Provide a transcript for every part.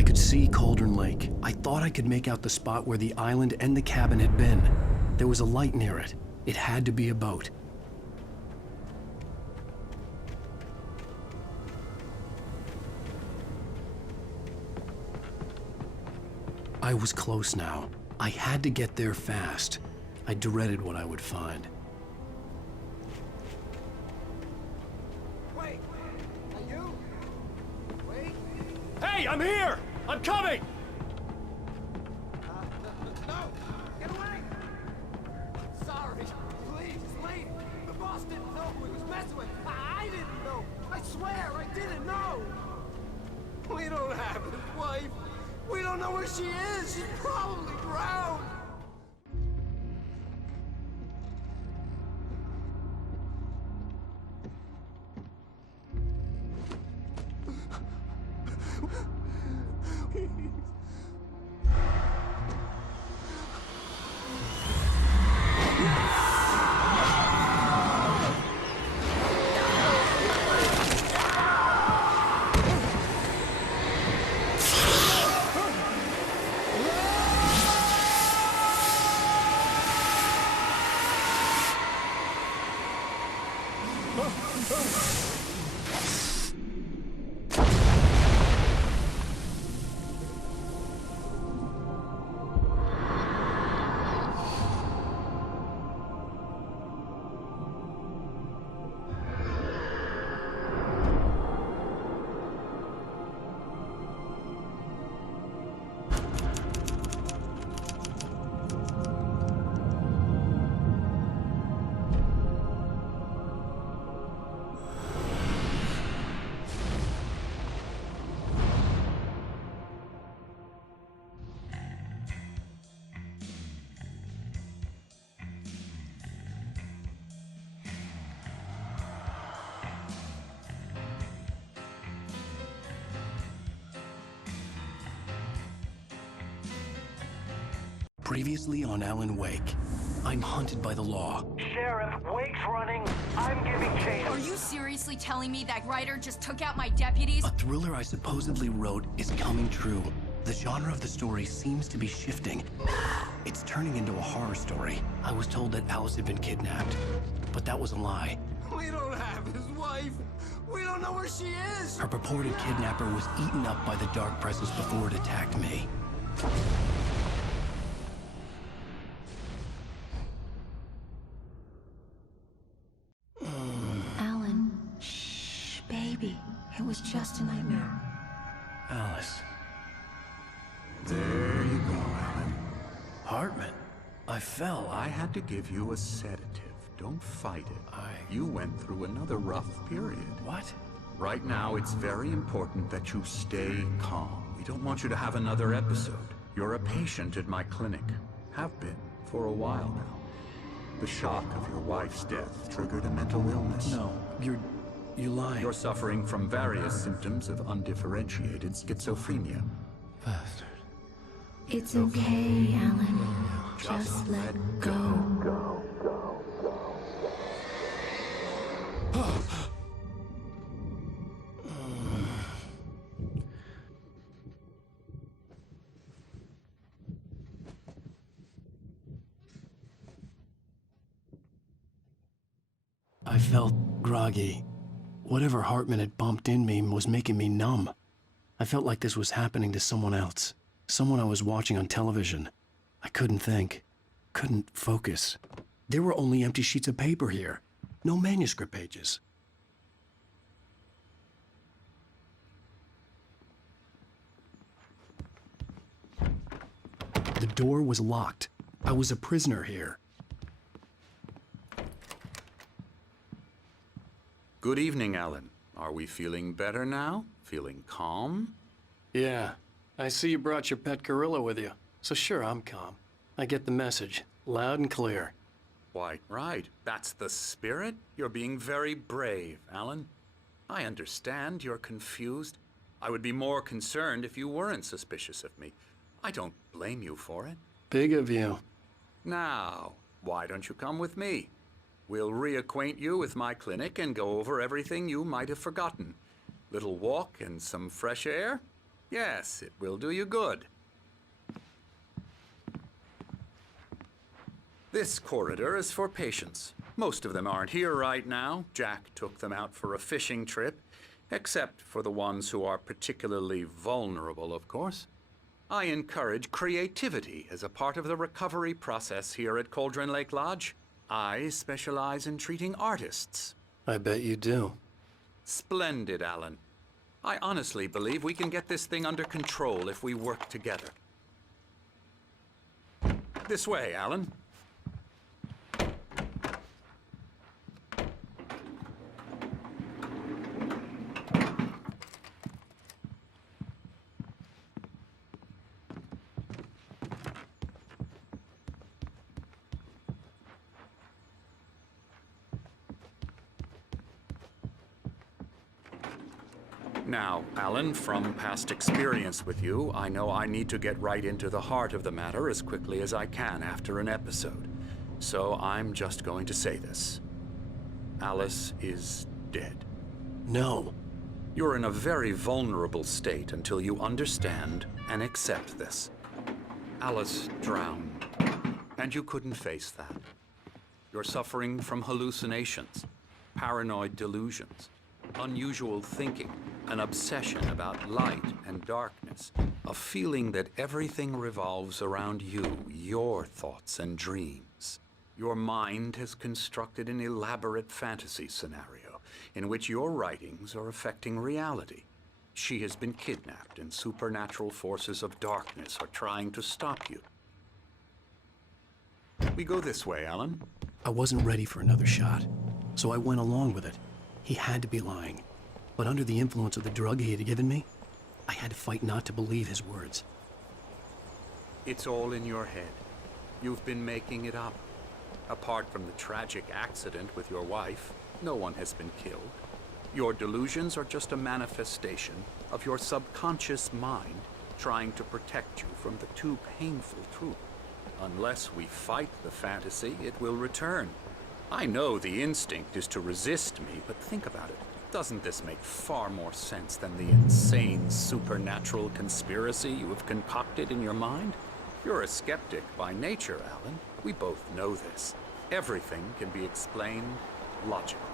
I could see Cauldron Lake. I thought I could make out the spot where the island and the cabin had been. There was a light near it. It had to be a boat. I was close now. I had to get there fast. I dreaded what I would find. Wait! Are you? Wait! Hey, I'm here! I'm coming! No! Get away! Sorry. Please, it's late. The boss didn't know who he was messing with. I didn't know. I swear, I didn't know. We don't have his wife. We don't know where she is. She's probably drowned. Previously on Alan Wake, I'm hunted by the law. Sheriff, Wake's running. I'm giving chase. Are you seriously telling me that writer just took out my deputies? A thriller I supposedly wrote is coming true. The genre of the story seems to be shifting. It's turning into a horror story. I was told that Alice had been kidnapped, but that was a lie. We don't have his wife. We don't know where she is. Her purported kidnapper was eaten up by the dark presence before it attacked me. Alan, shh, baby. It was just a nightmare. Alice. There you go, Alan. Hartman. I fell. I had to give you a sedative. Don't fight it. You went through another rough period. What? Right now, it's very important that you stay calm. We don't want you to have another episode. You're a patient at my clinic. Have been for a while now. The shock of your wife's death triggered a mental illness. No, you're lying. You're suffering from various symptoms of undifferentiated schizophrenia. Bastard. It's okay, Alan. Just let go. I felt groggy. Whatever Hartman had bumped in me was making me numb. I felt like this was happening to someone else. Someone I was watching on television. I couldn't think. Couldn't focus. There were only empty sheets of paper here. No manuscript pages. The door was locked. I was a prisoner here. Good evening, Alan. Are we feeling better now? Feeling calm? Yeah. I see you brought your pet gorilla with you. So sure, I'm calm. I get the message. Loud and clear. Why, right. That's the spirit. You're being very brave, Alan. I understand you're confused. I would be more concerned if you weren't suspicious of me. I don't blame you for it. Big of you. Now, why don't you come with me? We'll reacquaint you with my clinic and go over everything you might have forgotten. Little walk and some fresh air? Yes, it will do you good. This corridor is for patients. Most of them aren't here right now. Jack took them out for a fishing trip, except for the ones who are particularly vulnerable, of course. I encourage creativity as a part of the recovery process here at Cauldron Lake Lodge. I specialize in treating artists. I bet you do. Splendid, Alan. I honestly believe we can get this thing under control if we work together. This way, Alan. Now, Alan, from past experience with you, I know I need to get right into the heart of the matter as quickly as I can after an episode. So I'm just going to say this. Alice is dead. No. You're in a very vulnerable state until you understand and accept this. Alice drowned, and you couldn't face that. You're suffering from hallucinations, paranoid delusions, unusual thinking, an obsession about light and darkness, a feeling that everything revolves around you, your thoughts and dreams. Your mind has constructed an elaborate fantasy scenario in which your writings are affecting reality. She has been kidnapped and supernatural forces of darkness are trying to stop you. We go this way, Alan. I wasn't ready for another shot, so I went along with it. He had to be lying. But under the influence of the drug he had given me, I had to fight not to believe his words. It's all in your head. You've been making it up. Apart from the tragic accident with your wife, no one has been killed. Your delusions are just a manifestation of your subconscious mind trying to protect you from the too painful truth. Unless we fight the fantasy, it will return. I know the instinct is to resist me, but think about it. Doesn't this make far more sense than the insane supernatural conspiracy you have concocted in your mind? You're a skeptic by nature, Alan. We both know this. Everything can be explained logically.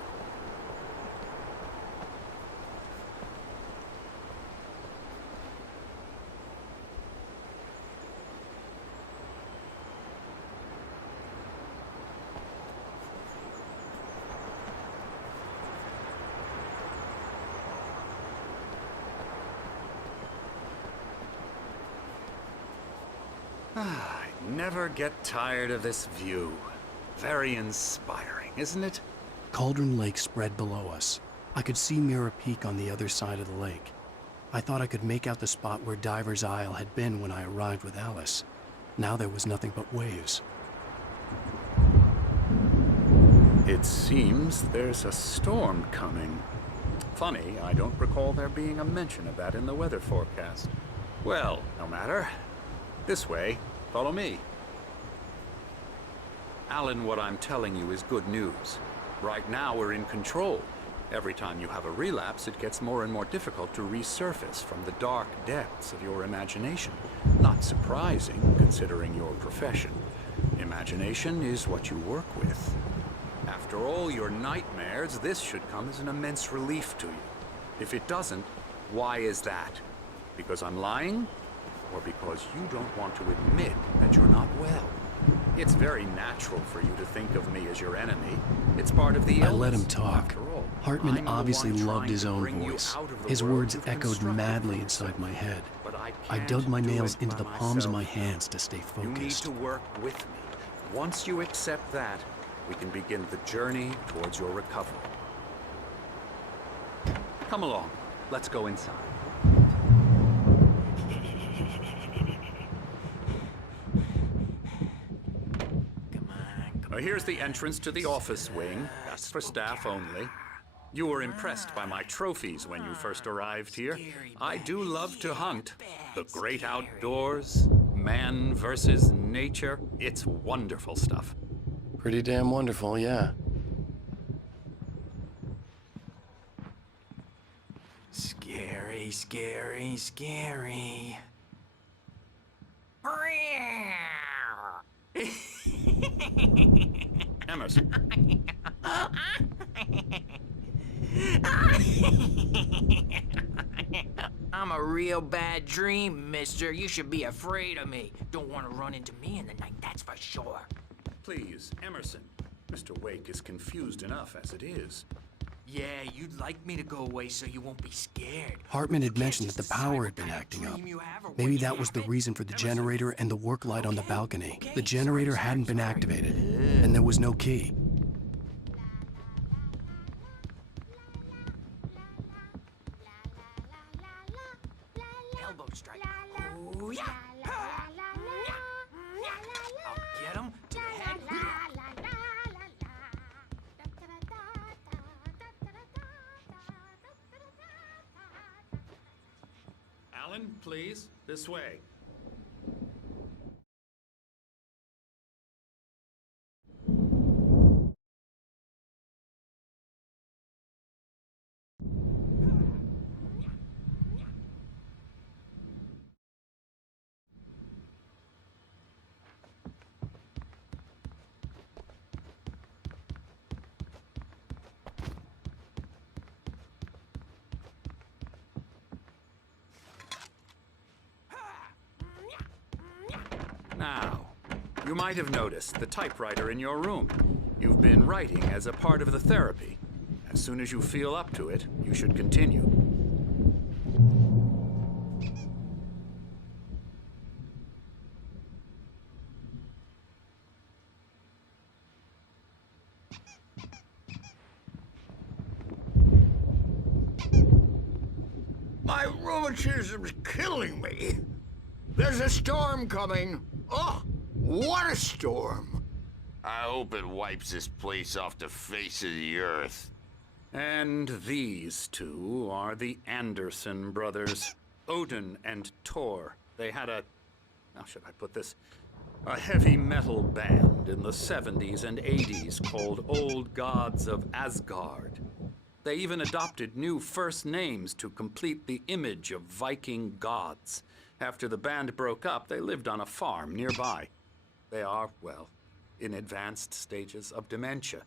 I never get tired of this view. Very inspiring, isn't it? Cauldron Lake spread below us. I could see Mirror Peak on the other side of the lake. I thought I could make out the spot where Diver's Isle had been when I arrived with Alice. Now there was nothing but waves. It seems there's a storm coming. Funny, I don't recall there being a mention of that in the weather forecast. Well, no matter. This way. Follow me. Alan, what I'm telling you is good news. Right now we're in control. Every time you have a relapse, it gets more and more difficult to resurface from the dark depths of your imagination. Not surprising, considering your profession. Imagination is what you work with. After all your nightmares, this should come as an immense relief to you. If it doesn't, why is that? Because I'm lying? Or because you don't want to admit that you're not well? It's very natural for you to think of me as your enemy. It's part of the illness. I let him talk. After all, Hartman I'm the obviously one loved trying his to own bring you voice. out of the His world words you've echoed constructed madly for inside yourself. my head. But I can't dug my do nails it into by the palms of my myself. hands to stay You need focused. to work with me. Once you accept that, we can begin the journey towards your recovery. Come along. Let's go inside. Here's the entrance to the office wing. That's for staff only. You were impressed by my trophies when you first arrived here. I do love to hunt. The great outdoors, man versus nature. It's wonderful stuff. Pretty damn wonderful, yeah. Scary. Scary, scary, scary. Emerson. I'm a real bad dream, mister. You should be afraid of me. Don't want to run into me in the night, that's for sure. Please, Emerson. Mr. Wake is confused enough as it is. Yeah, you'd like me to go away so you won't be scared. Hartman had mentioned that the power had been acting up. Maybe that was the reason for the generator and the work light on the balcony. The generator hadn't been activated, and there was no key. Elbow strike. Ooh, yeah. I'll get him to the head. Alan, please, this way. Now, you might have noticed the typewriter in your room. You've been writing as a part of the therapy. As soon as you feel up to it, you should continue. My rheumatism's killing me. There's a storm coming. Oh, what a storm. I hope it wipes this place off the face of the earth. And these two are the Anderson brothers, Odin and Thor. They had how should I put this? A heavy metal band in the 70s and 80s called Old Gods of Asgard. They even adopted new first names to complete the image of Viking gods. After the band broke up, they lived on a farm nearby. They are, well, in advanced stages of dementia.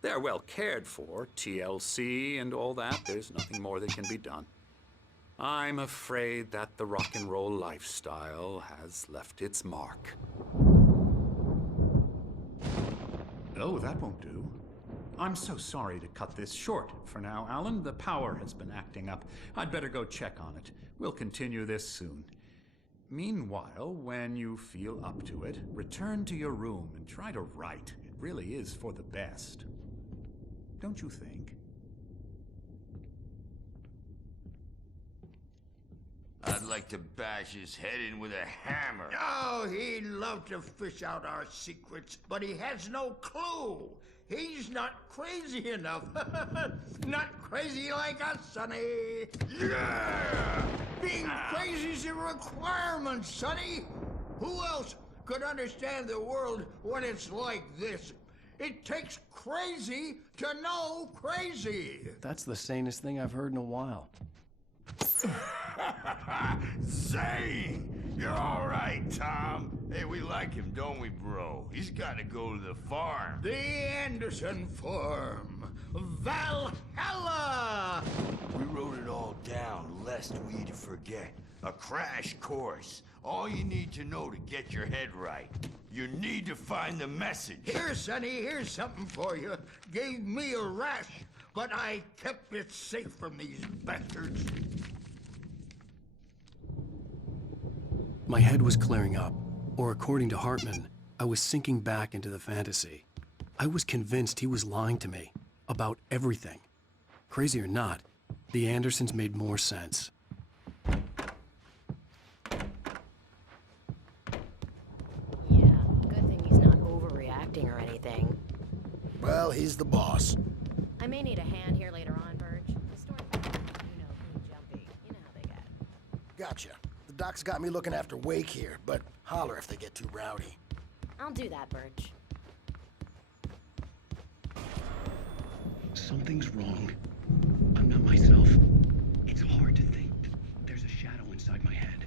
They're well cared for, TLC and all that. There's nothing more that can be done. I'm afraid that the rock and roll lifestyle has left its mark. Oh, that won't do. I'm so sorry to cut this short for now, Alan. The power has been acting up. I'd better go check on it. We'll continue this soon. Meanwhile, when you feel up to it, return to your room and try to write. It really is for the best. Don't you think? I'd like to bash his head in with a hammer. Oh, he'd love to fish out our secrets, but he has no clue. He's not crazy enough. Not crazy like us, Sonny. Yeah! Being crazy's a requirement, Sonny. Who else could understand the world when it's like this? It takes crazy to know crazy. That's the sanest thing I've heard in a while. Zane! You're all right, Tom. Hey, we like him, don't we, bro? He's got to go to the farm. The Anderson Farm. Valhalla! We wrote it all down, lest we forget. A crash course. All you need to know to get your head right. You need to find the message. Here, Sonny, here's something for you. Gave me a rash, but I kept it safe from these bastards. My head was clearing up, or according to Hartman, I was sinking back into the fantasy. I was convinced he was lying to me about everything. Crazy or not, the Andersons made more sense. Yeah, good thing he's not overreacting or anything. Well, he's the boss. I may need a hand here later on, Birch. The story, you know, jumpy. You know how they get. Gotcha. The doc's got me looking after Wake here, but holler if they get too rowdy. I'll do that, Birch. Something's wrong. I'm not myself. It's hard to think. inside my head.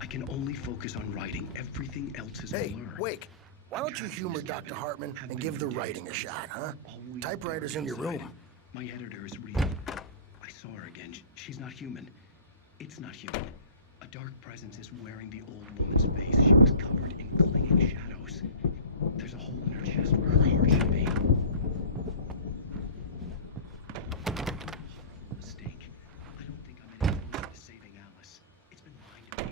I can only focus on writing. Everything else is a Hey, blur. Wake, why don't you humor Dr. Hartman and give the writing a shot, huh? Typewriter's in your room. My editor is real. I saw her again. She's not human. It's not human. A dark presence is wearing the old woman's face. She was covered in clinging shadows. There's a hole in her chest where her heart should be. Mistake. I don't think I'm any closer to saving Alice. It's been lying to me,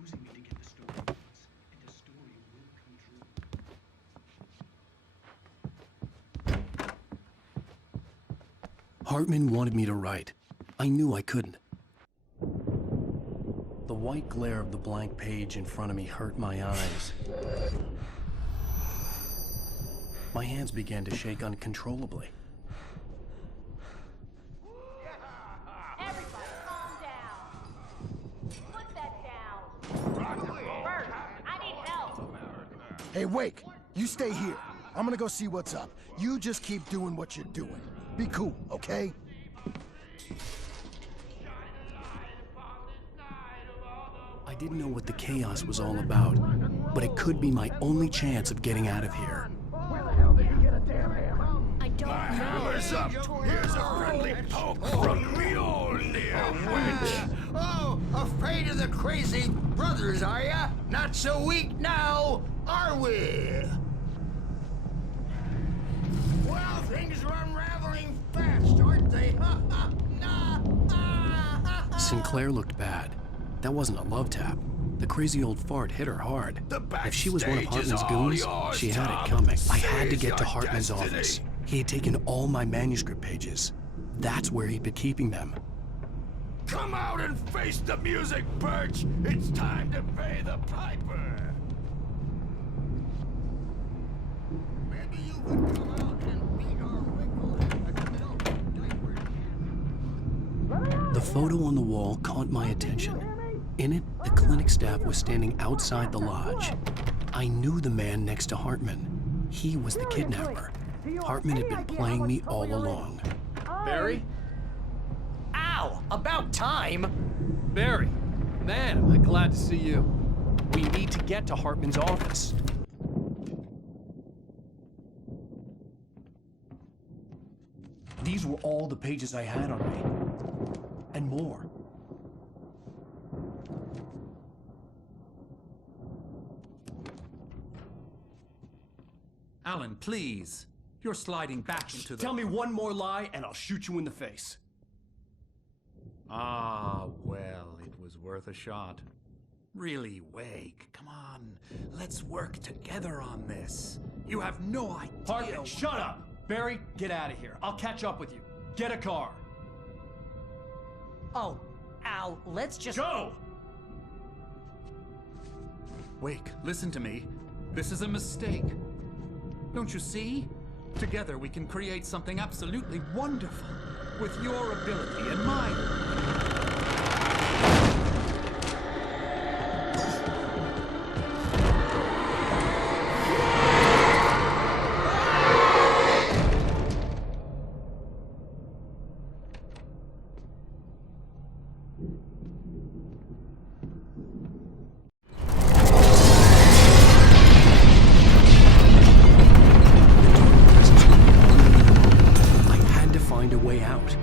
using me to get the story it wants, and the story will come true. Hartman wanted me to write. I knew I couldn't. The white glare of the blank page in front of me hurt my eyes. My hands began to shake uncontrollably. Everybody, calm down. Put that down. Bert, I need help. Hey, Wake, you stay here. I'm gonna go see what's up. You just keep doing what you're doing. Be cool, okay? I didn't know what the chaos was all about, but it could be my only chance of getting out of here. Where the hell did you get a damn hammer? I don't know. Hammer's up. Here's a friendly poke from Mjolnir, wench. Oh, afraid of the crazy brothers, are ya? Not so weak now, are we? Well, things are unraveling fast, aren't they? Sinclair looked bad. That wasn't a love tap. The crazy old fart hit her hard. If she was one of backstage is Hartman's all goons, yours, she had Tom. it coming. I had to Seize get to your Hartman's destiny. office. He had taken all my manuscript pages. That's where he'd been keeping them. Come out and face the music, Birch. It's time to pay the piper. Maybe you could come out and beat our wrinkles The photo on the wall caught my attention. In it, the clinic staff was standing outside the lodge. I knew the man next to Hartman. He was the kidnapper. Hartman had been playing me all along. Barry? Ow! About time! Barry! Man, am I glad to see you. We need to get to Hartman's office. These were all the pages I had on me. And more. Alan, please. You're sliding back into the... Tell me one more lie and I'll shoot you in the face. Ah, well, it was worth a shot. Really, Wake, come on. Let's work together on this. You have no idea... Hartman, shut up! Barry, get out of here. I'll catch up with you. Get a car. Oh, Al, let's just... Go! Wake, listen to me. This is a mistake. Don't you see? Together we can create something absolutely wonderful. With your ability and mine. I had to find a way out.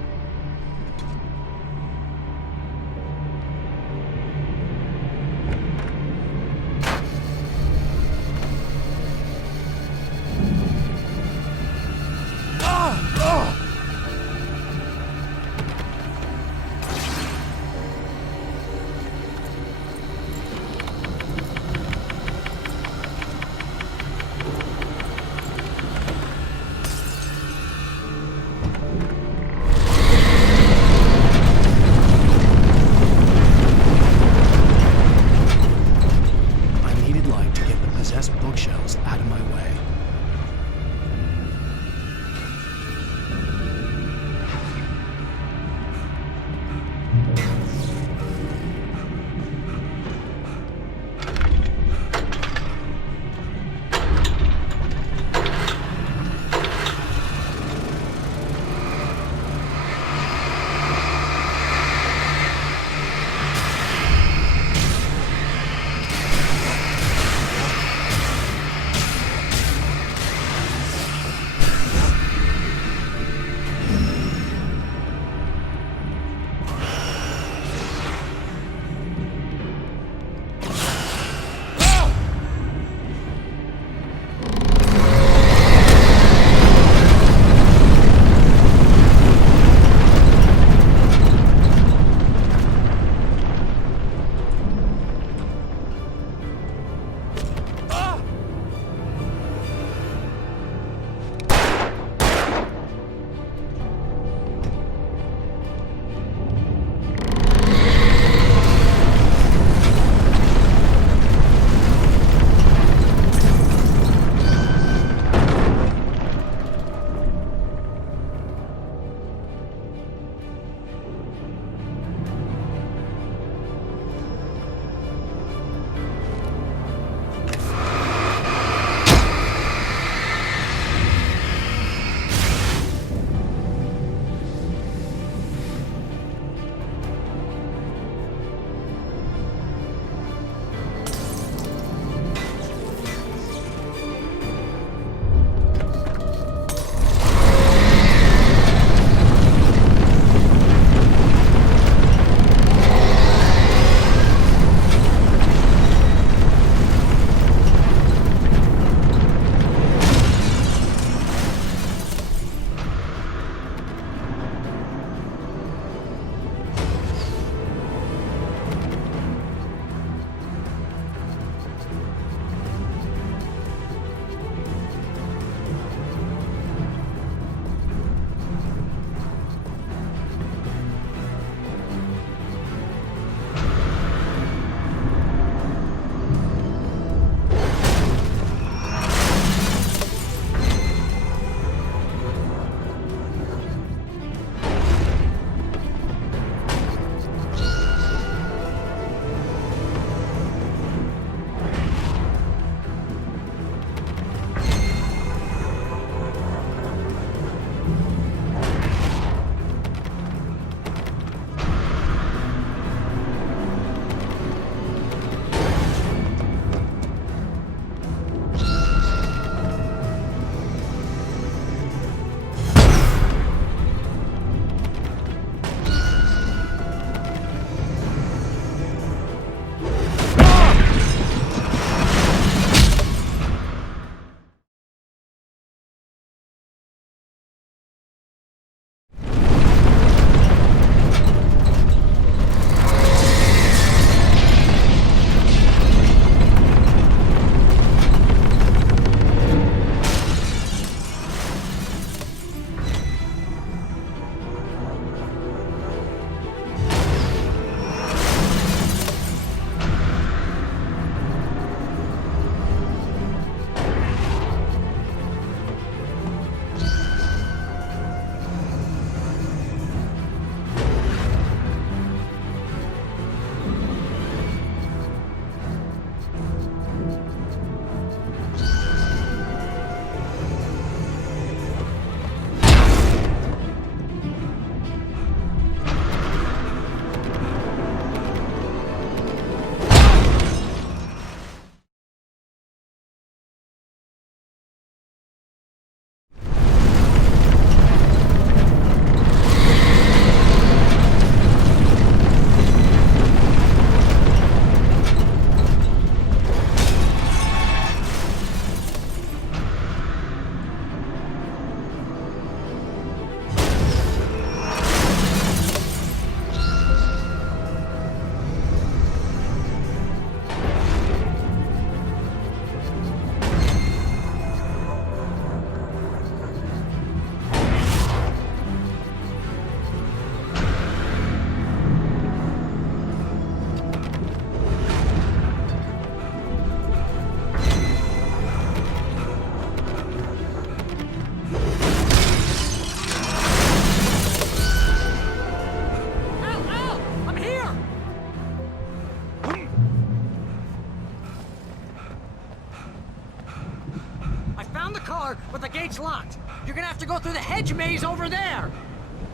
car, but the gate's locked. You're gonna have to go through the hedge maze over there.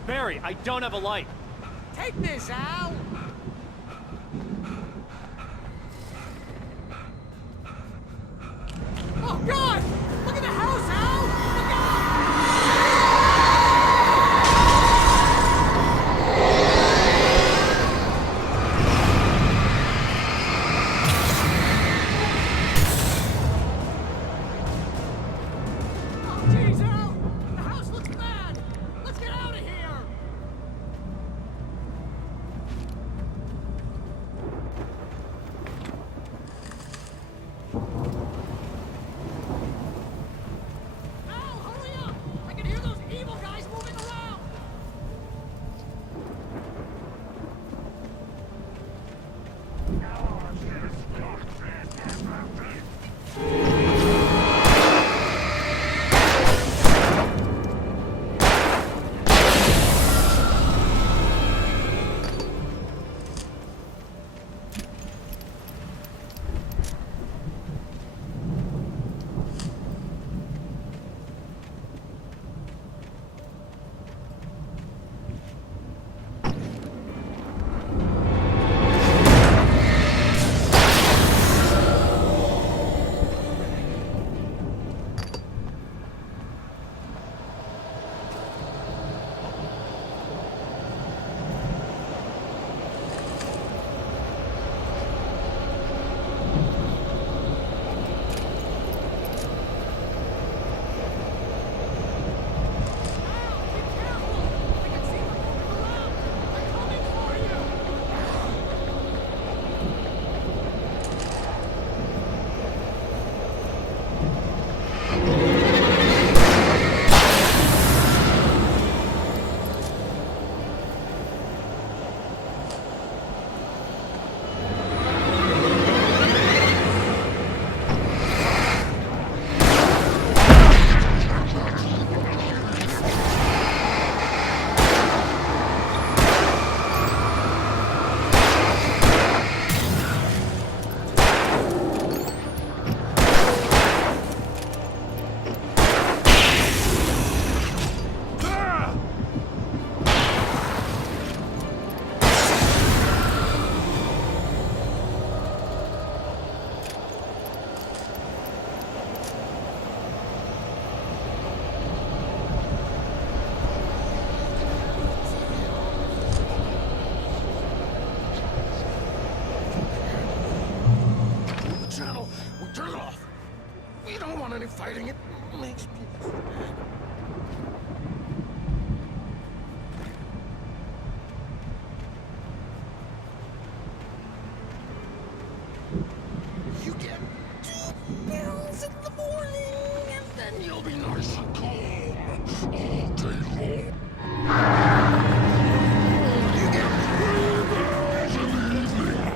Barry, I don't have a light. Take this, Al. Oh, God! Look at the house, Al! Look out! Oh, jeez, Al! The house looks bad! Let's get out of here! Al, hurry up! I can hear those evil guys moving around! Channel, we turn it off. We don't want any fighting. It makes people mad. You get 2 pills in the morning, and then you'll be nice and calm all day long. You get 3 pills in the evening.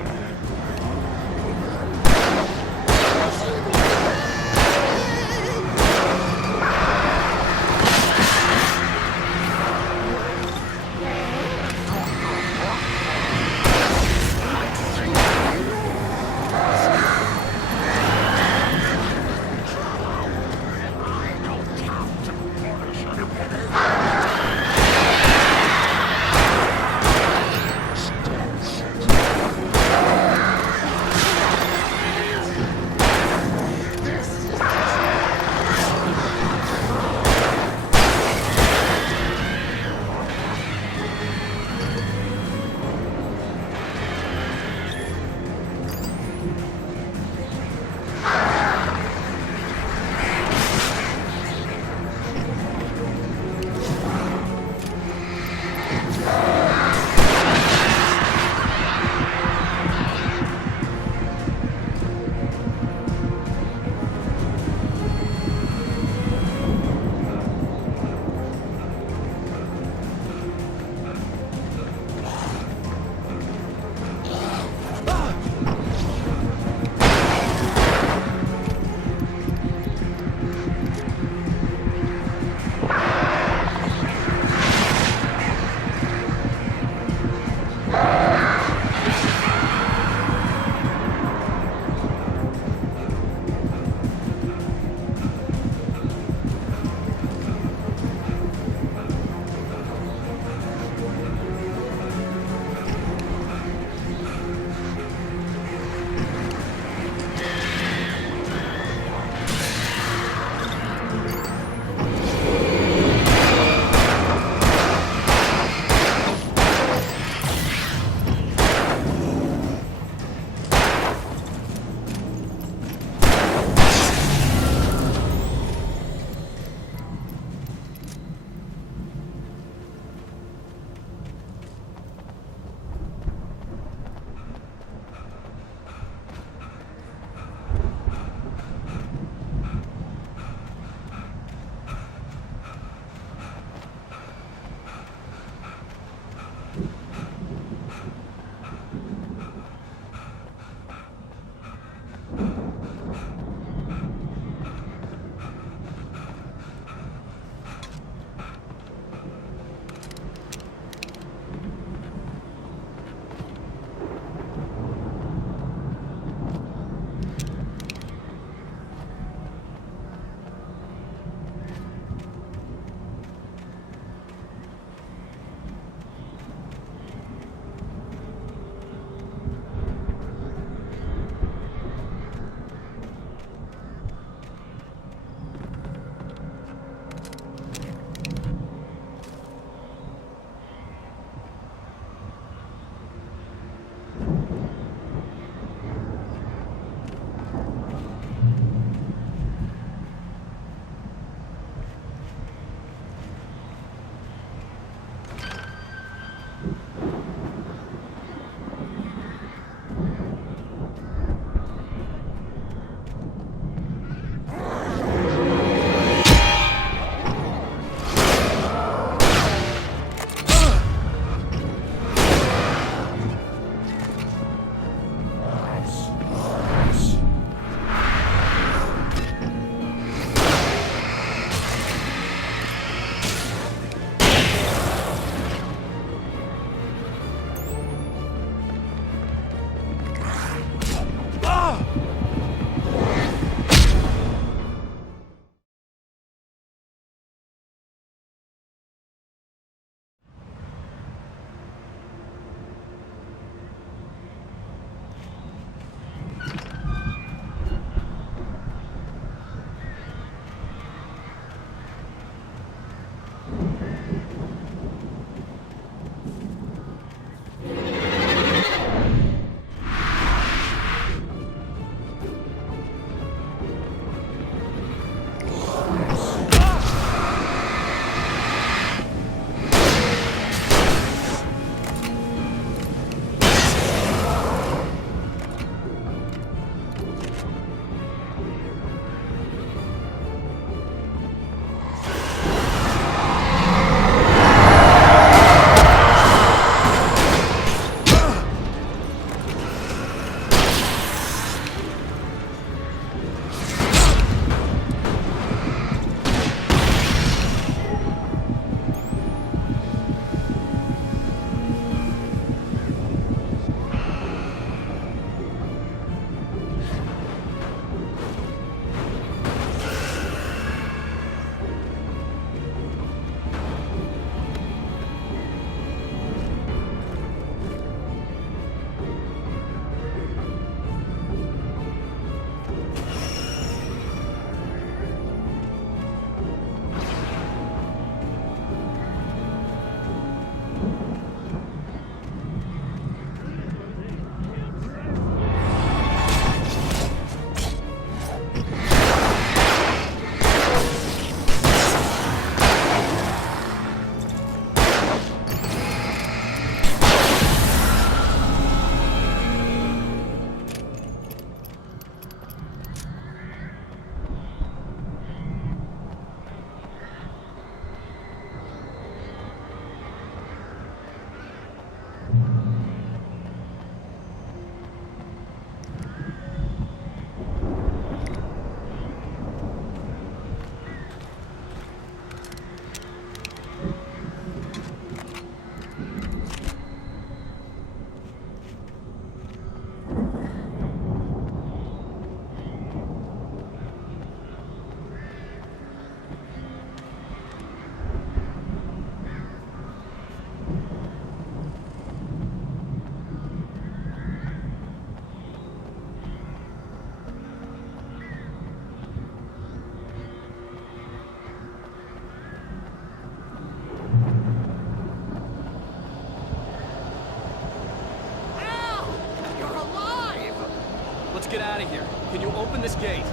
let's get out of here. Can you open this gate?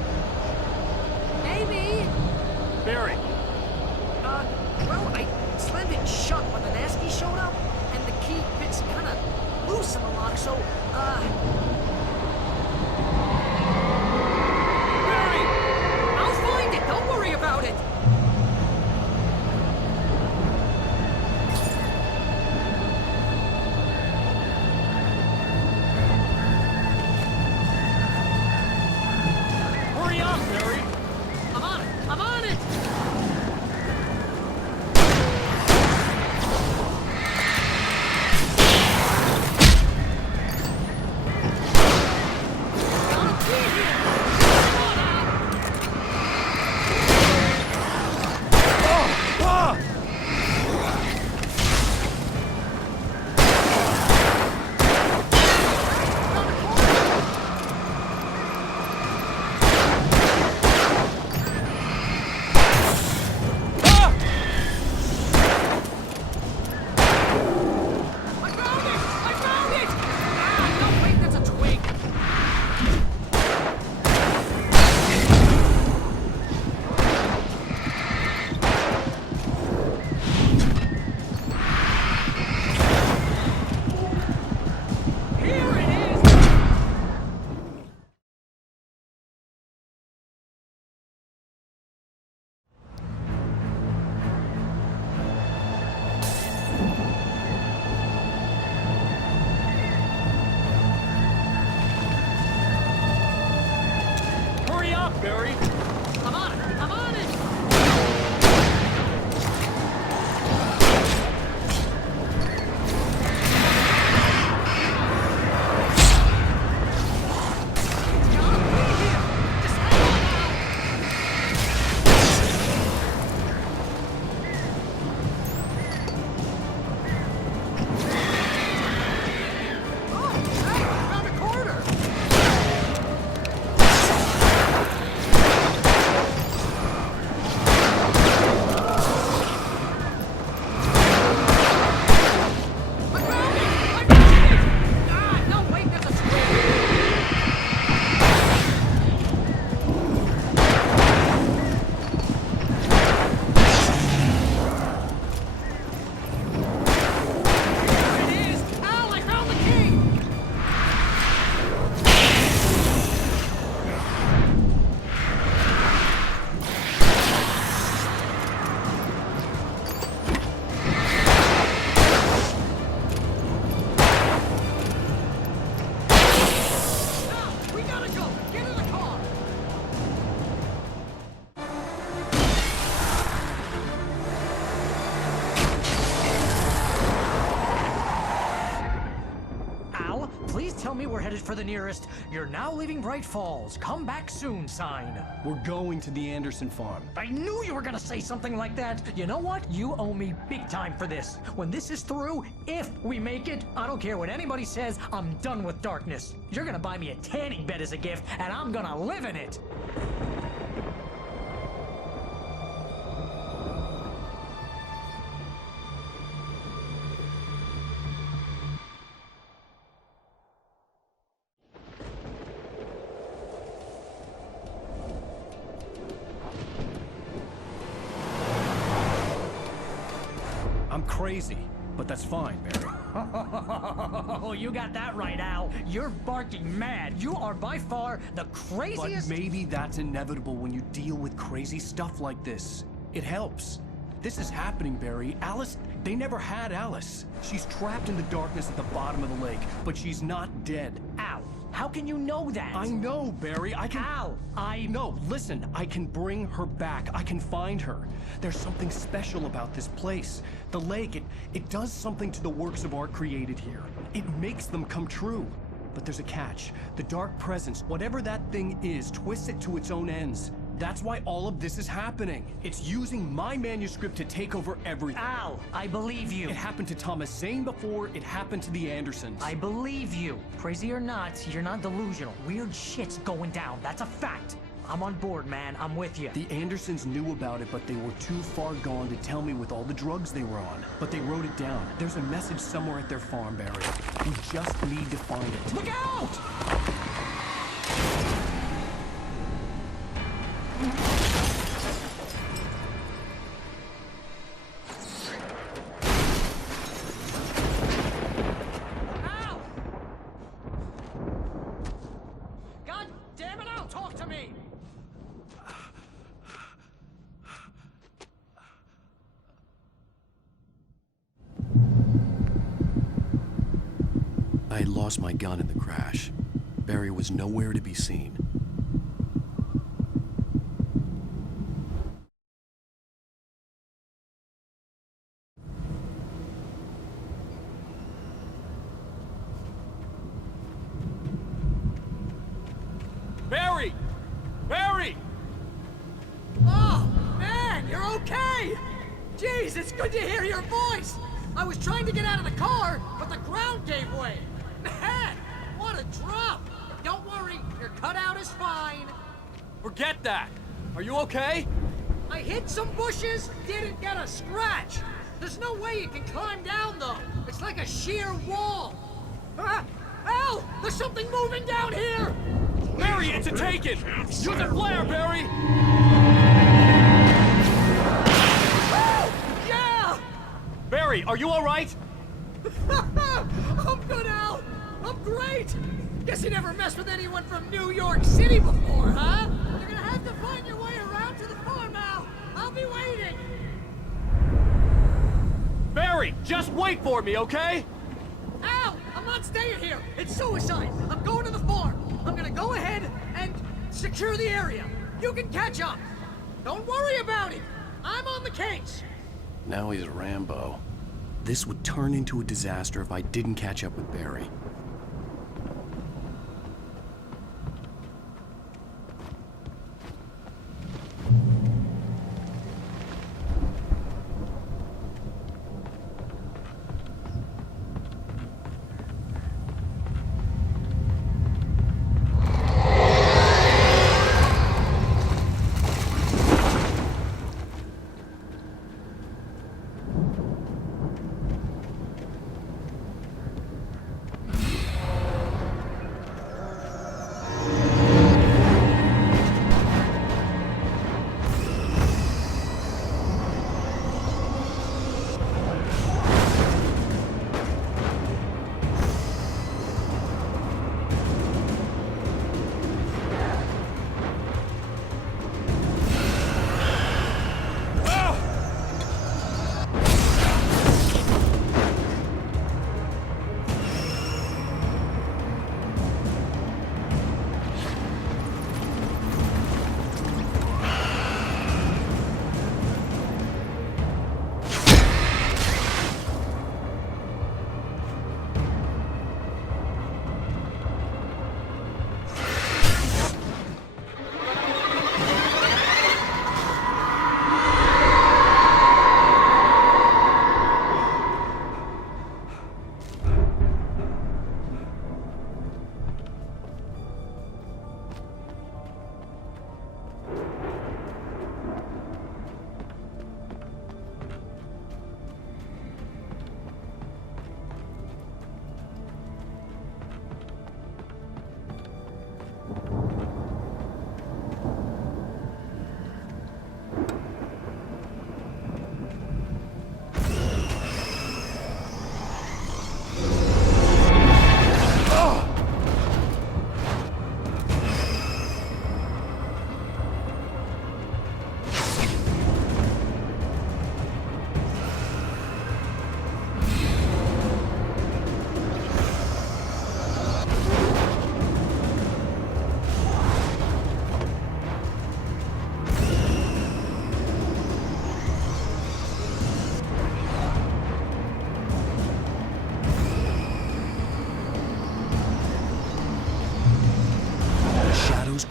Maybe. Barry. Well, I slammed it shut when the nasty showed up, and the key fits kind of loose in the lock, so, Barry! I'll find it, don't worry about it! Hurry up, Barry! I'm on it! I'm on it! Barry. I'm on it! I'm on it! Tell me we're headed for the nearest "You're now leaving Bright Falls. Come back soon" sign. We're going to the Anderson farm. I knew you were gonna say something like that. You know what? You owe me big time for this. When this is through, if we make it, I don't care what anybody says, I'm done with darkness. You're gonna buy me a tanning bed as a gift, and I'm gonna live in it. I'm crazy, but that's fine, Barry. Oh, you got that right, Al. You're barking mad. You are by far the craziest— But maybe that's inevitable when you deal with crazy stuff like this. It helps. This is happening, Barry. Alice, they never had Alice. She's trapped in the darkness at the bottom of the lake, but she's not dead. Al, how can you know that? I know, Barry. I can— Al, No, listen. I can bring her back. I can find her. There's something special about this place. The lake, it does something to the works of art created here. It makes them come true. But there's a catch. The dark presence, whatever that thing is, twists it to its own ends. That's why all of this is happening. It's using my manuscript to take over everything. Al, I believe you. It happened to Thomas Zane before, it happened to the Andersons. I believe you. Crazy or not, you're not delusional. Weird shit's going down. That's a fact. I'm on board, man. I'm with you. The Andersons knew about it, but they were too far gone to tell me with all the drugs they were on. But they wrote it down. There's a message somewhere at their farm, Barry. We just need to find it. Look out! talk to me! I had lost my gun in the crash. Barry was nowhere to be seen. Barry! Barry! Oh, man, you're okay! Jeez, it's good to hear your voice! I was trying to get out of the car, but the ground gave way. Man, what a drop! Don't worry, your cutout is fine. Forget that! Are you okay? I hit some bushes, didn't get a scratch. There's no way you can climb down, though. It's like a sheer wall. Ah! Al! There's something moving down here! Barry, it's a taken! Use a flare, Barry! Yeah! Barry, are you alright? I'm good, Al! I'm great! Guess you never messed with anyone from New York City before, huh? You're gonna have to find your way around to the farm, Al! I'll be waiting! Barry, just wait for me, okay? Al! I'm not staying here! It's suicide! I'm going to the farm! I'm gonna go ahead and secure the area. You can catch up. Don't worry about it. I'm on the case. Now he's Rambo. This would turn into a disaster if I didn't catch up with Barry.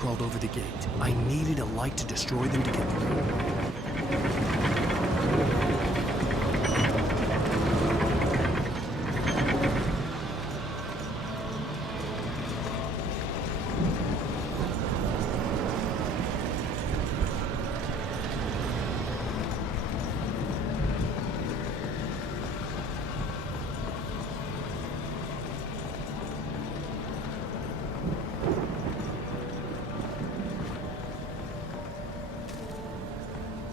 Crawled over the gate. I needed a light to destroy them to get through.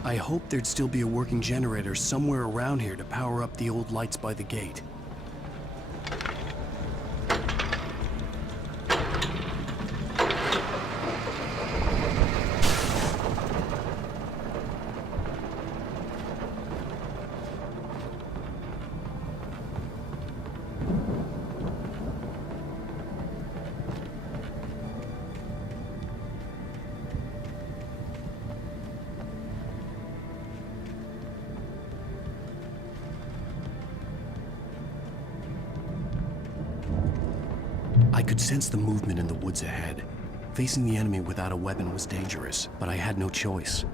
I hoped there'd still be a working generator somewhere around here to power up the old lights by the gate. could sense the movement in the woods ahead. Facing the enemy without a weapon was dangerous, but I had no choice.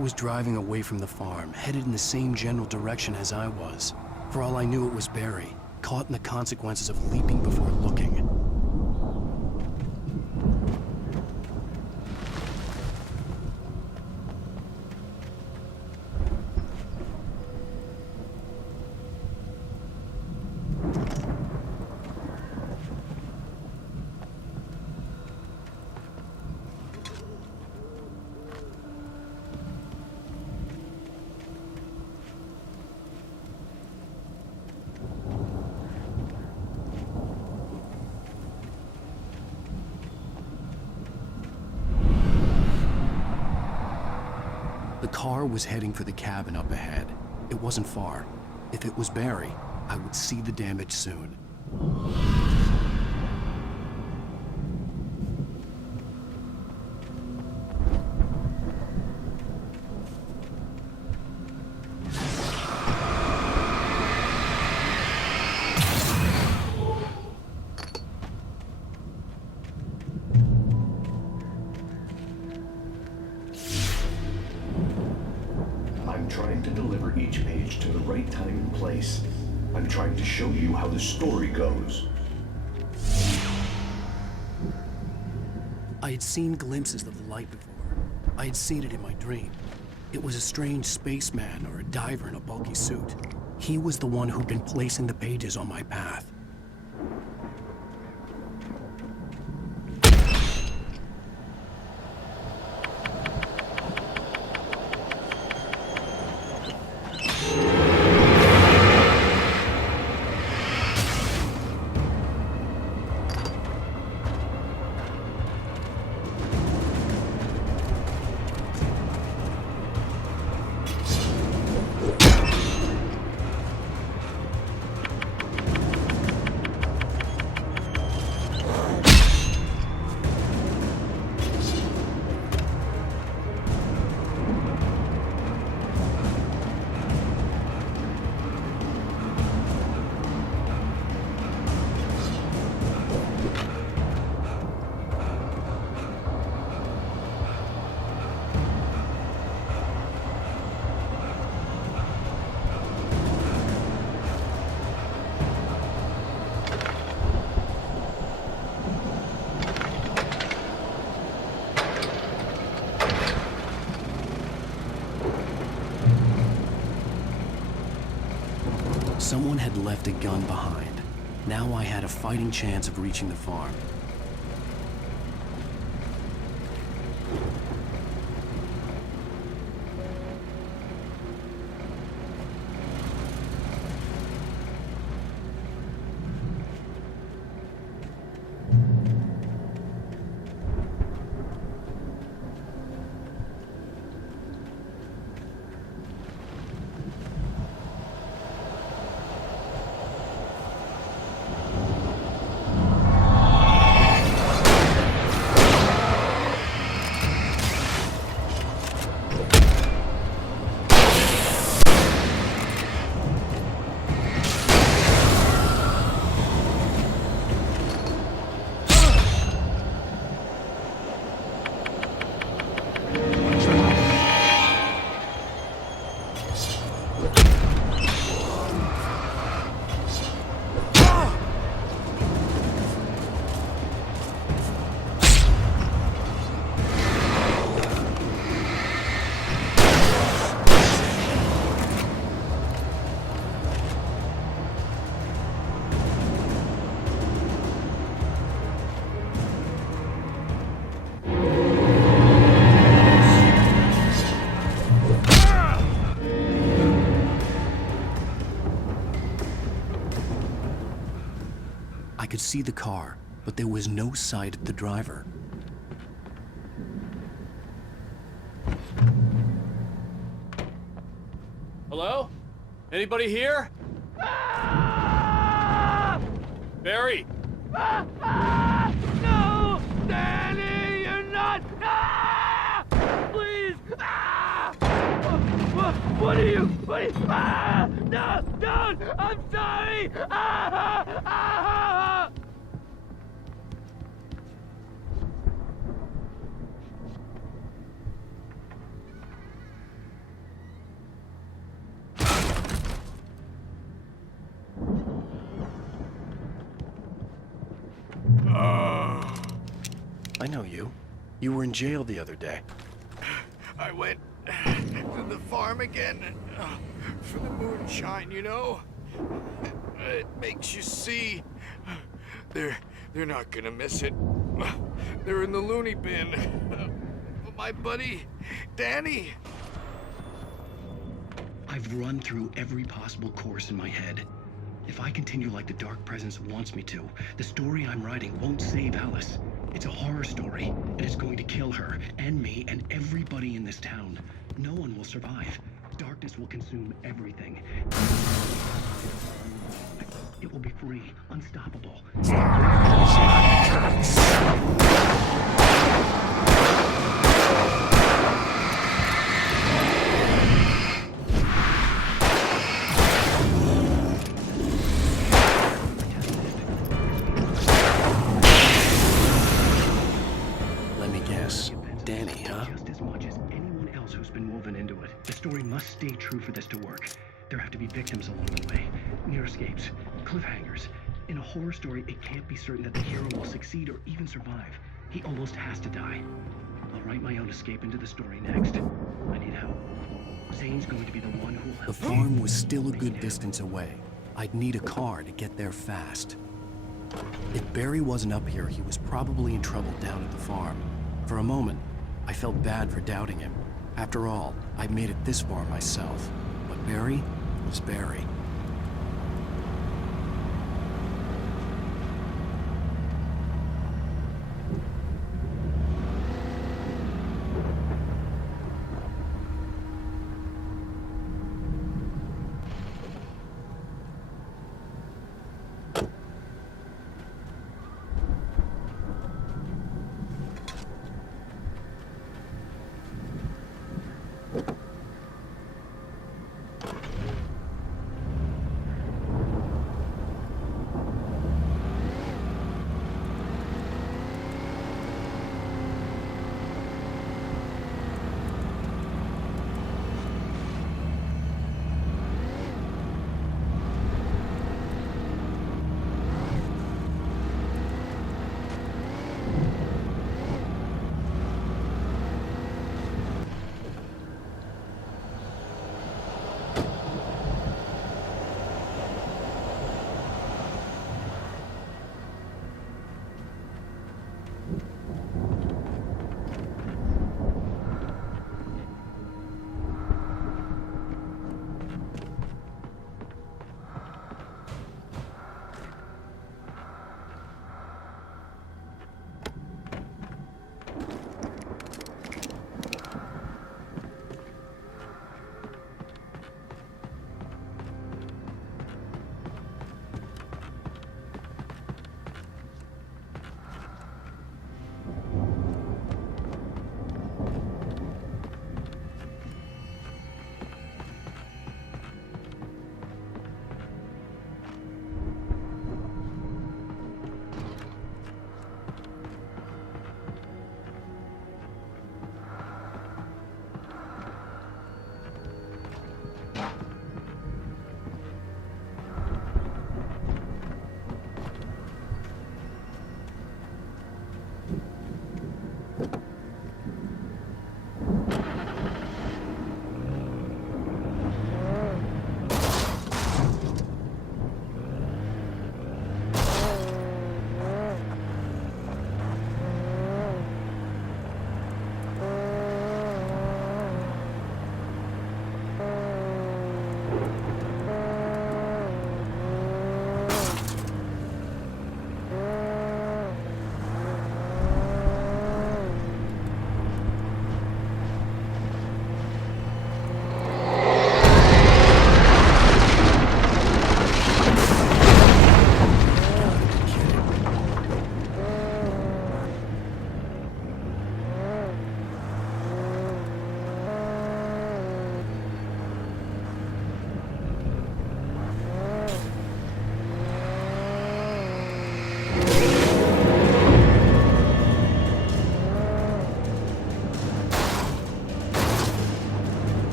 Was driving away from the farm, headed in the same general direction as I was. For all I knew, it was Barry, caught in the consequences of leaping before looking. The car was heading for the cabin up ahead. It wasn't far. If it was Barry, I would see the damage soon. Trying to deliver each page to the right time and place. I'm trying to show you how the story goes. I had seen glimpses of the light before. I had seen it in my dream. It was a strange spaceman or a diver in a bulky suit. He was the one who'd been placing the pages on my path. Someone had left a gun behind. Now I had a fighting chance of reaching the farm. see the car, but there was no sight of the driver. Hello? Anybody here? Barry! No! Danny, you're not! Please! What are you? No! Don't! I'm sorry! I know you. You were in jail the other day. I went to the farm again for the moonshine, you know? It makes you see. They're not gonna miss it. They're in the loony bin. My buddy, Danny. I've run through every possible course in my head. If I continue like the Dark Presence wants me to, the story I'm writing won't save Alice. It's a horror story, and it's going to kill her, and me, and everybody in this town. No one will survive. Darkness will consume everything. It will be free, unstoppable. Let me guess. Danny, huh? Just as much as anyone else who's been woven into it. The story must stay true for this to work. There have to be victims along the way. Near escapes. Cliffhangers. In a horror story, it can't be certain that the hero will succeed or even survive. He almost has to die. I'll write my own escape into the story next. I need help. Zane's going to be the one who will help. The farm was still a good distance away. I'd need a car to get there fast. If Barry wasn't up here, he was probably in trouble down at the farm. For a moment, I felt bad for doubting him. After all, I'd made it this far myself. But Barry was Barry.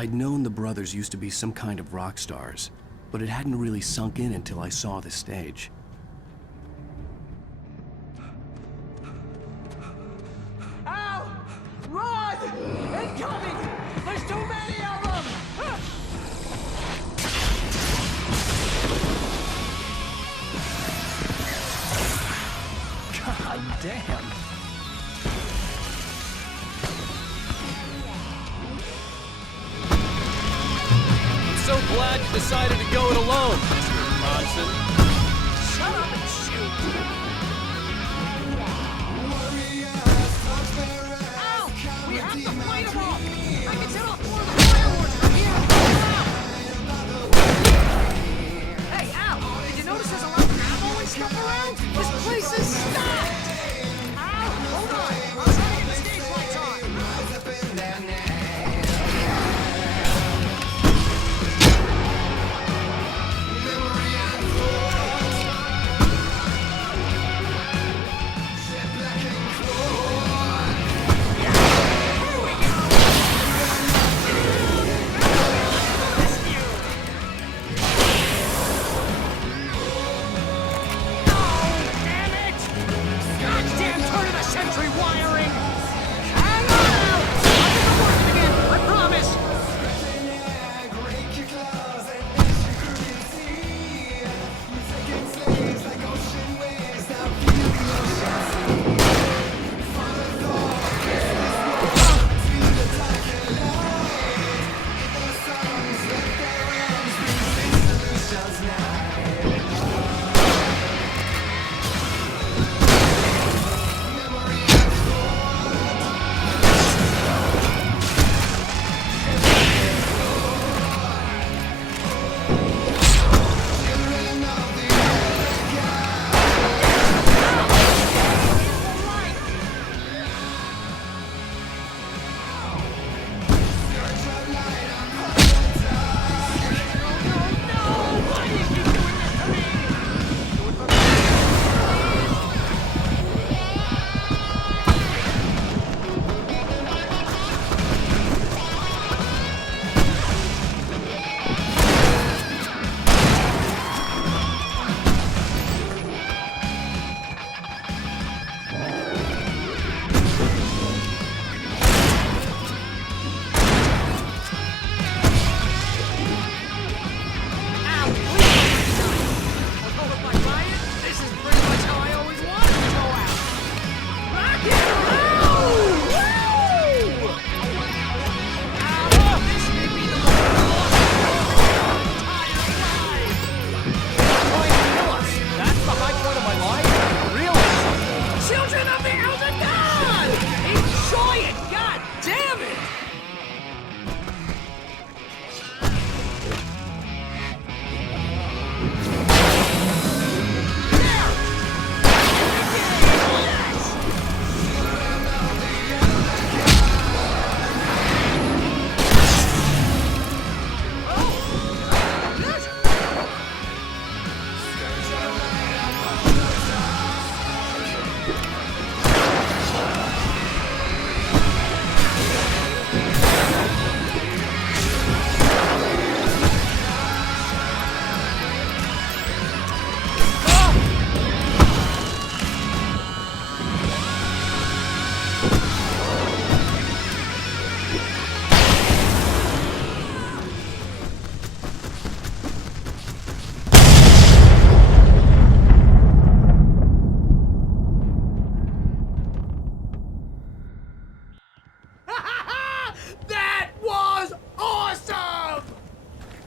I'd known the brothers used to be some kind of rock stars, but it hadn't really sunk in until I saw the stage. Al! Run! Incoming! There's too many of them! God damn. I'm so glad you decided to go it alone, Mr. Bronson. Shut up and shoot! Al! We have to fight them off! I can set off more of the fireworks from here! Hey, Al! Did you notice there's a lot of ammo and stuff around? This place is stacked! Al! Hold on! I'm trying to get the stage lights on!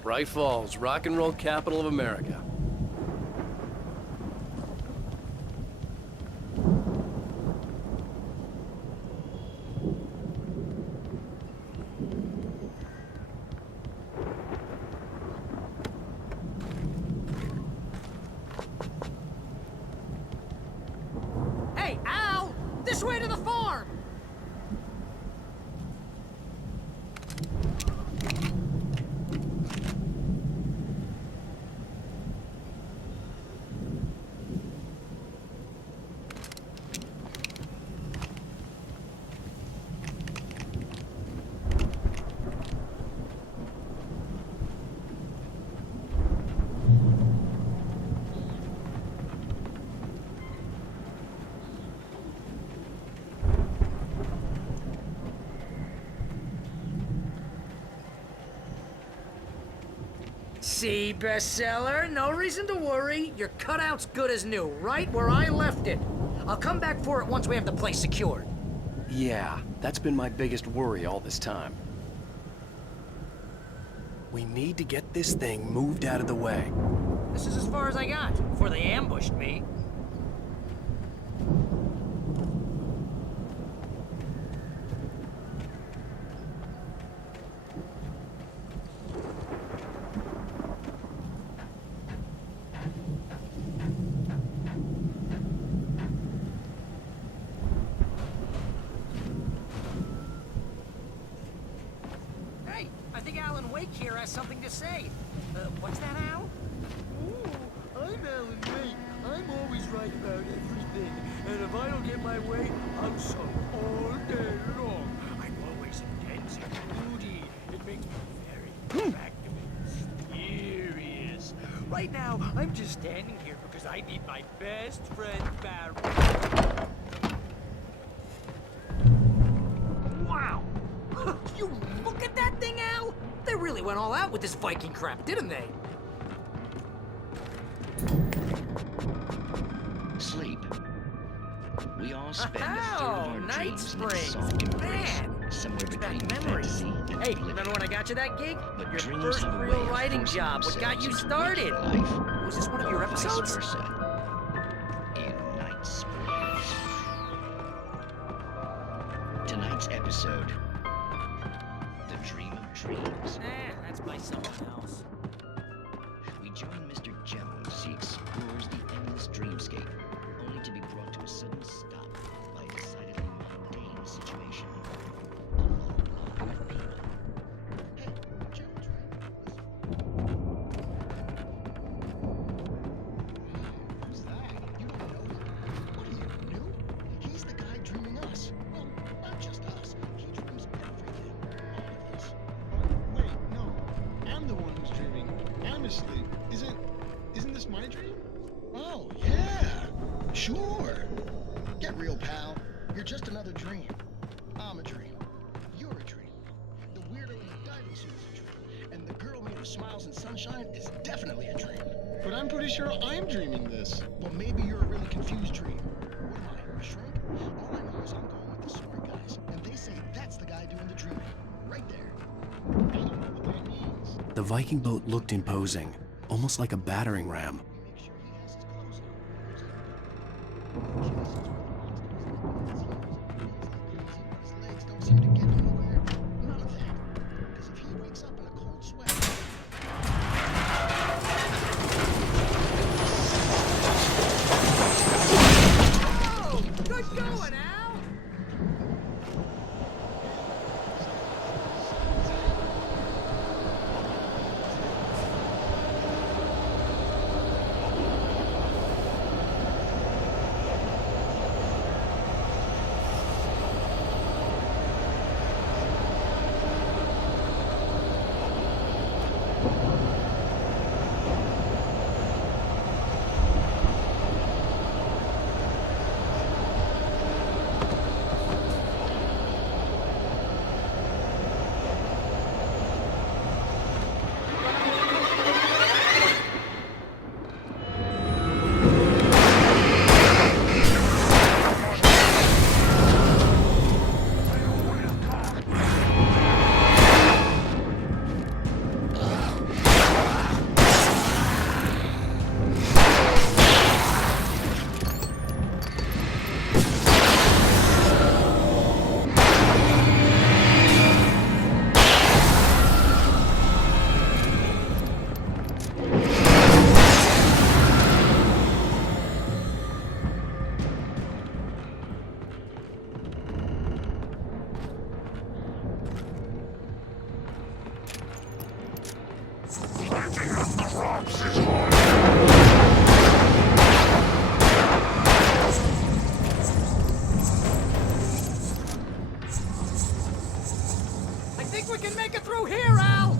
Bright Falls, rock and roll capital of America. Hey, Al! This way to the farm! See, bestseller? No reason to worry. Your cutout's good as new, right where I left it. I'll come back for it once we have the place secured. Yeah, that's been my biggest worry all this time. We need to get this thing moved out of the way. This is as far as I got before they ambushed me. Hey, I think Alan Wake here has something to say. What's that, Al? Oh, I'm Alan Wake. I'm always right about everything. And if I don't get my way, I'm sunk all day long. I'm always intense and moody. It makes me very attractive and mysterious. Right now, I'm just standing here because I need my best friend Barry. Wow! You look at that thing, Al! They really went all out with this Viking crap, didn't they? Sleep. We all spend a third of our Night dreams in a Springs. soft embrace, Man, somewhere between memories. fantasy and Hey, oblivion. remember when I got you that gig? But Your dreams first have a way real of writing forcing job. What got you themselves into started? waking life, Was this one of your or vice episodes? versa. In Night Springs. Tonight's episode: The Dream of Dreams. That's by someone else. We join Mr. Jones as he explores the endless dreamscape, only to be brought to a sudden stop by a decidedly mundane situation. Who's that? You don't know him? What are you, new? He's the guy dreaming us. Well, not just us. He dreams everything. All of this. Wait, no. I'm the one who's dreaming. I'm asleep. Isn't this my dream? Oh, yeah. Sure. Get real, pal. You're just another dream. I'm a dream. You're a dream. The weirdo in the diving suit is a dream. And the girl made of smiles and sunshine is definitely a dream. But I'm pretty sure I'm dreaming this. Well, maybe you're a really confused dream. What am I, a shrimp? All I know is I'm going with the smart guys. And they say that's the guy doing the dreaming. Right there. I don't know what that means. The Viking boat looked imposing, almost like a battering ram. Make sure he has his clothes on. His legs don't seem to get anywhere. None of that. Because if he wakes up in a cold sweat... Oh, good going, Al! I think we can make it through here, Al!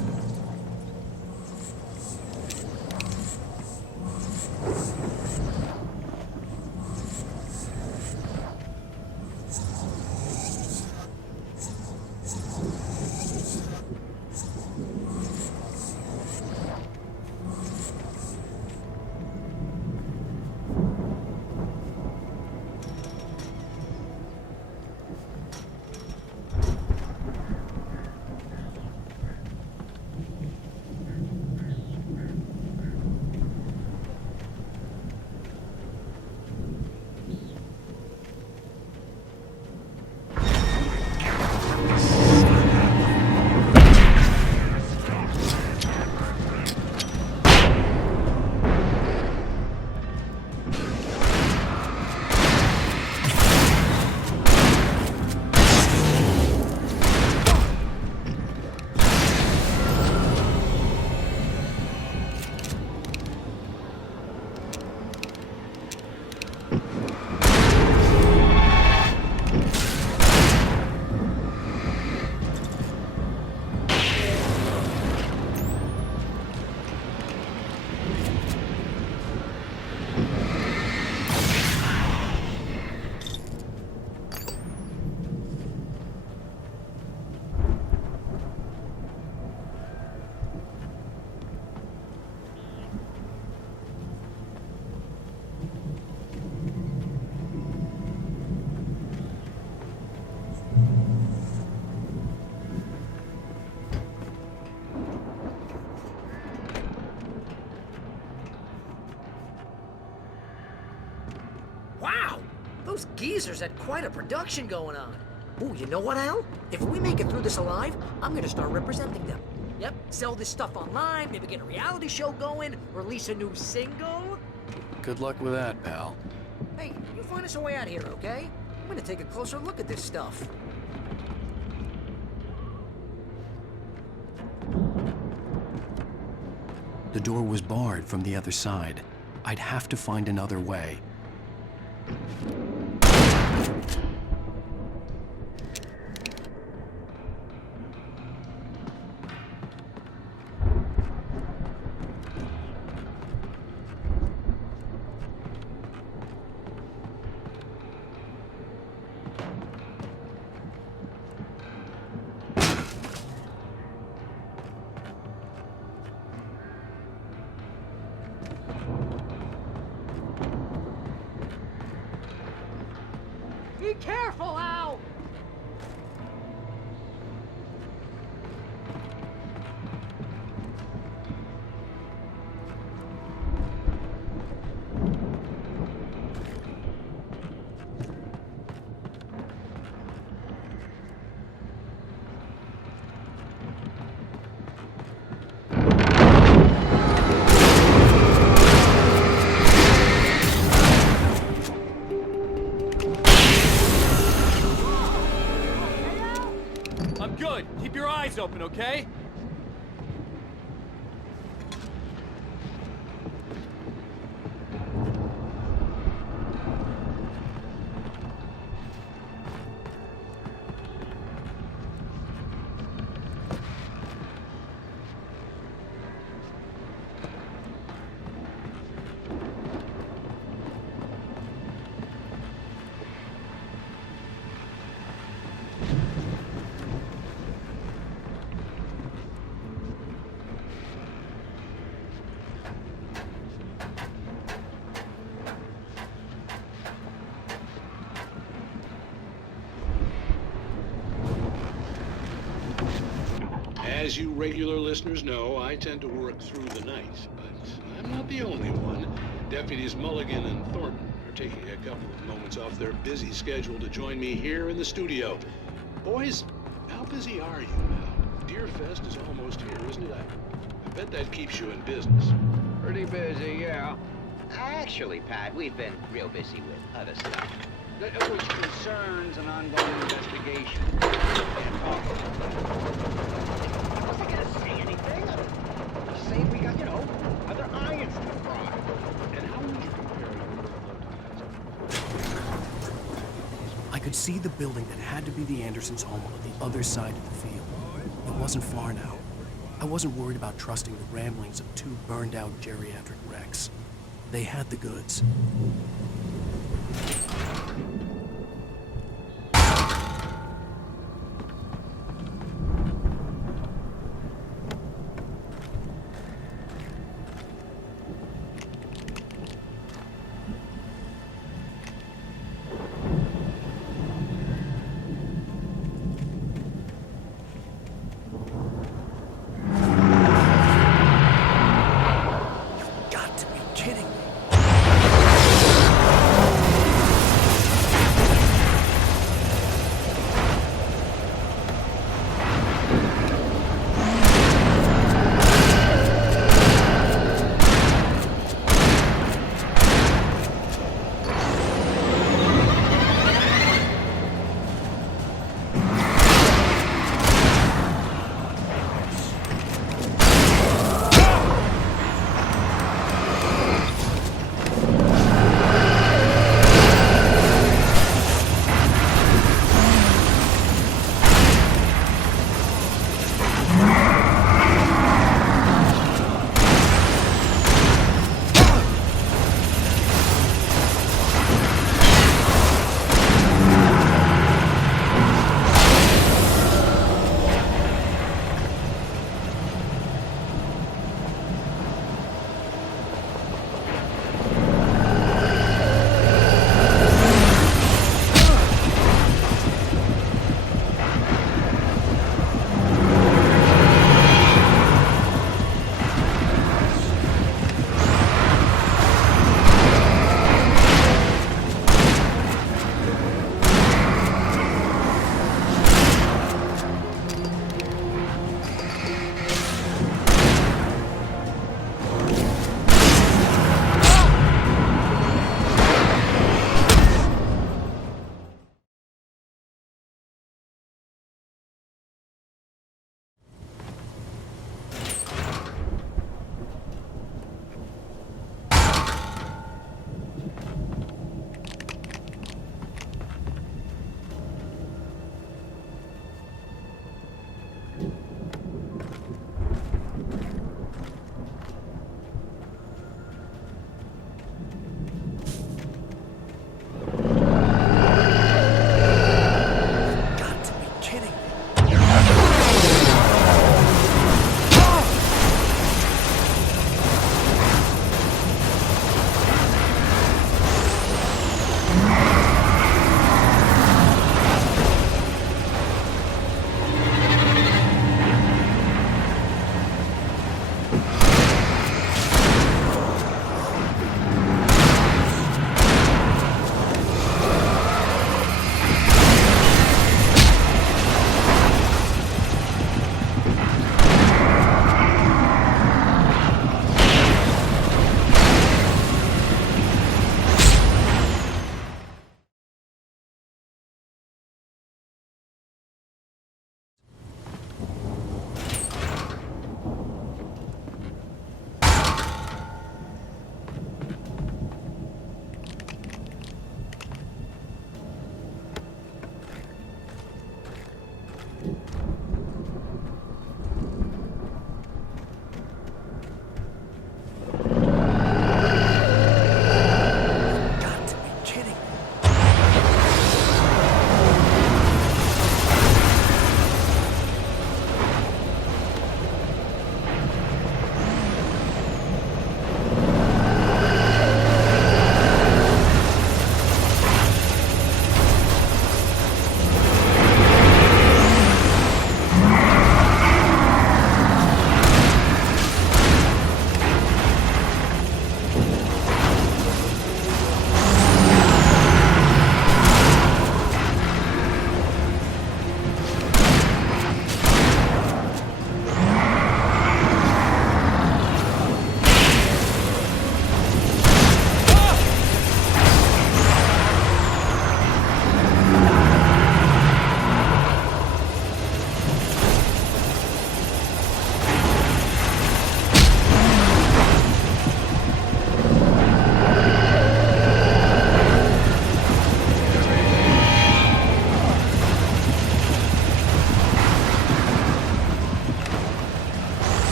Those geezers had quite a production going on. Ooh, you know what, Al? If we make it through this alive, I'm gonna start representing them. Yep, sell this stuff online, maybe get a reality show going, release a new single. Good luck with that, pal. Hey, you find us a way out here, okay? I'm gonna take a closer look at this stuff. The door was barred from the other side. I'd have to find another way. Be careful, Al! I'm good. Keep your eyes open, okay? As you regular listeners know, I tend to work through the night, but I'm not the only one. Deputies Mulligan and Thornton are taking a couple of moments off their busy schedule to join me here in the studio. Boys, how busy are you now? Deerfest is almost here, isn't it? I bet that keeps you in business. Pretty busy, yeah. Actually, Pat, we've been real busy with other stuff. Which concerns an ongoing investigation. I wasn't gonna say anything. Just saying we got, other irons in the fry. And how would you compare I could see the building that had to be the Andersons' home on the other side of the field. It wasn't far now. I wasn't worried about trusting the ramblings of two burned-out geriatric wrecks. They had the goods. Got to be kidding me.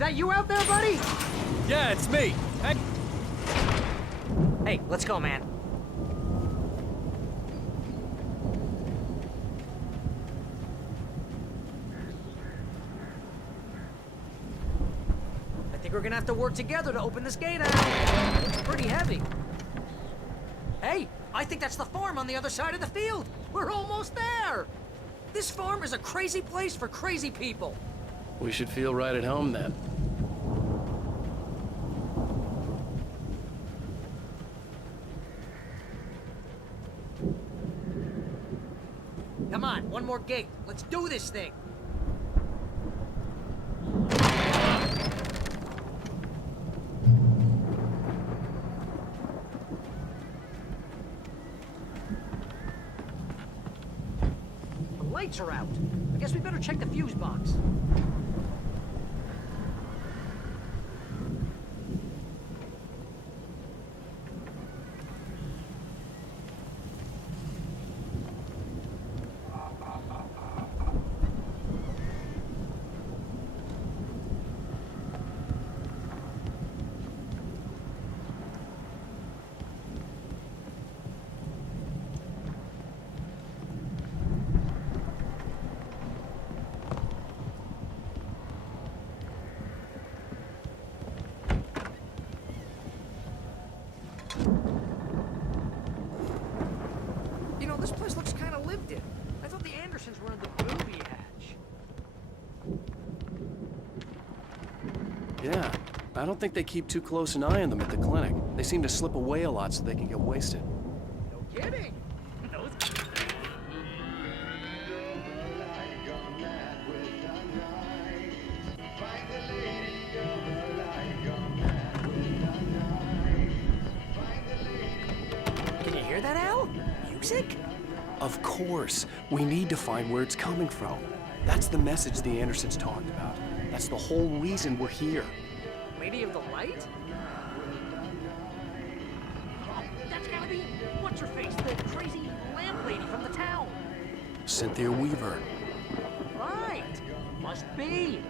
that you out there, buddy? Yeah, it's me. Hey, let's go, man. I think we're gonna have to work together to open this gate out. It's pretty heavy. Hey, I think that's the farm on the other side of the field. We're almost there. This farm is a crazy place for crazy people. We should feel right at home then. Come on, one more gate. Let's do this thing. The lights are out. I guess we better check the fuse box. You know, this place looks kind of lived in. I thought the Andersons were in the booby hatch. Yeah, I don't think they keep too close an eye on them at the clinic. They seem to slip away a lot so they can get wasted. No kidding. Those... Can you hear that, Al? Music? Of course. We need to find where it's coming from. That's the message the Andersons talked about. That's the whole reason we're here. Lady of the Light? Oh, that's gotta be what's-her-face, the crazy lamp lady from the town. Cynthia Weaver. Right. Must be.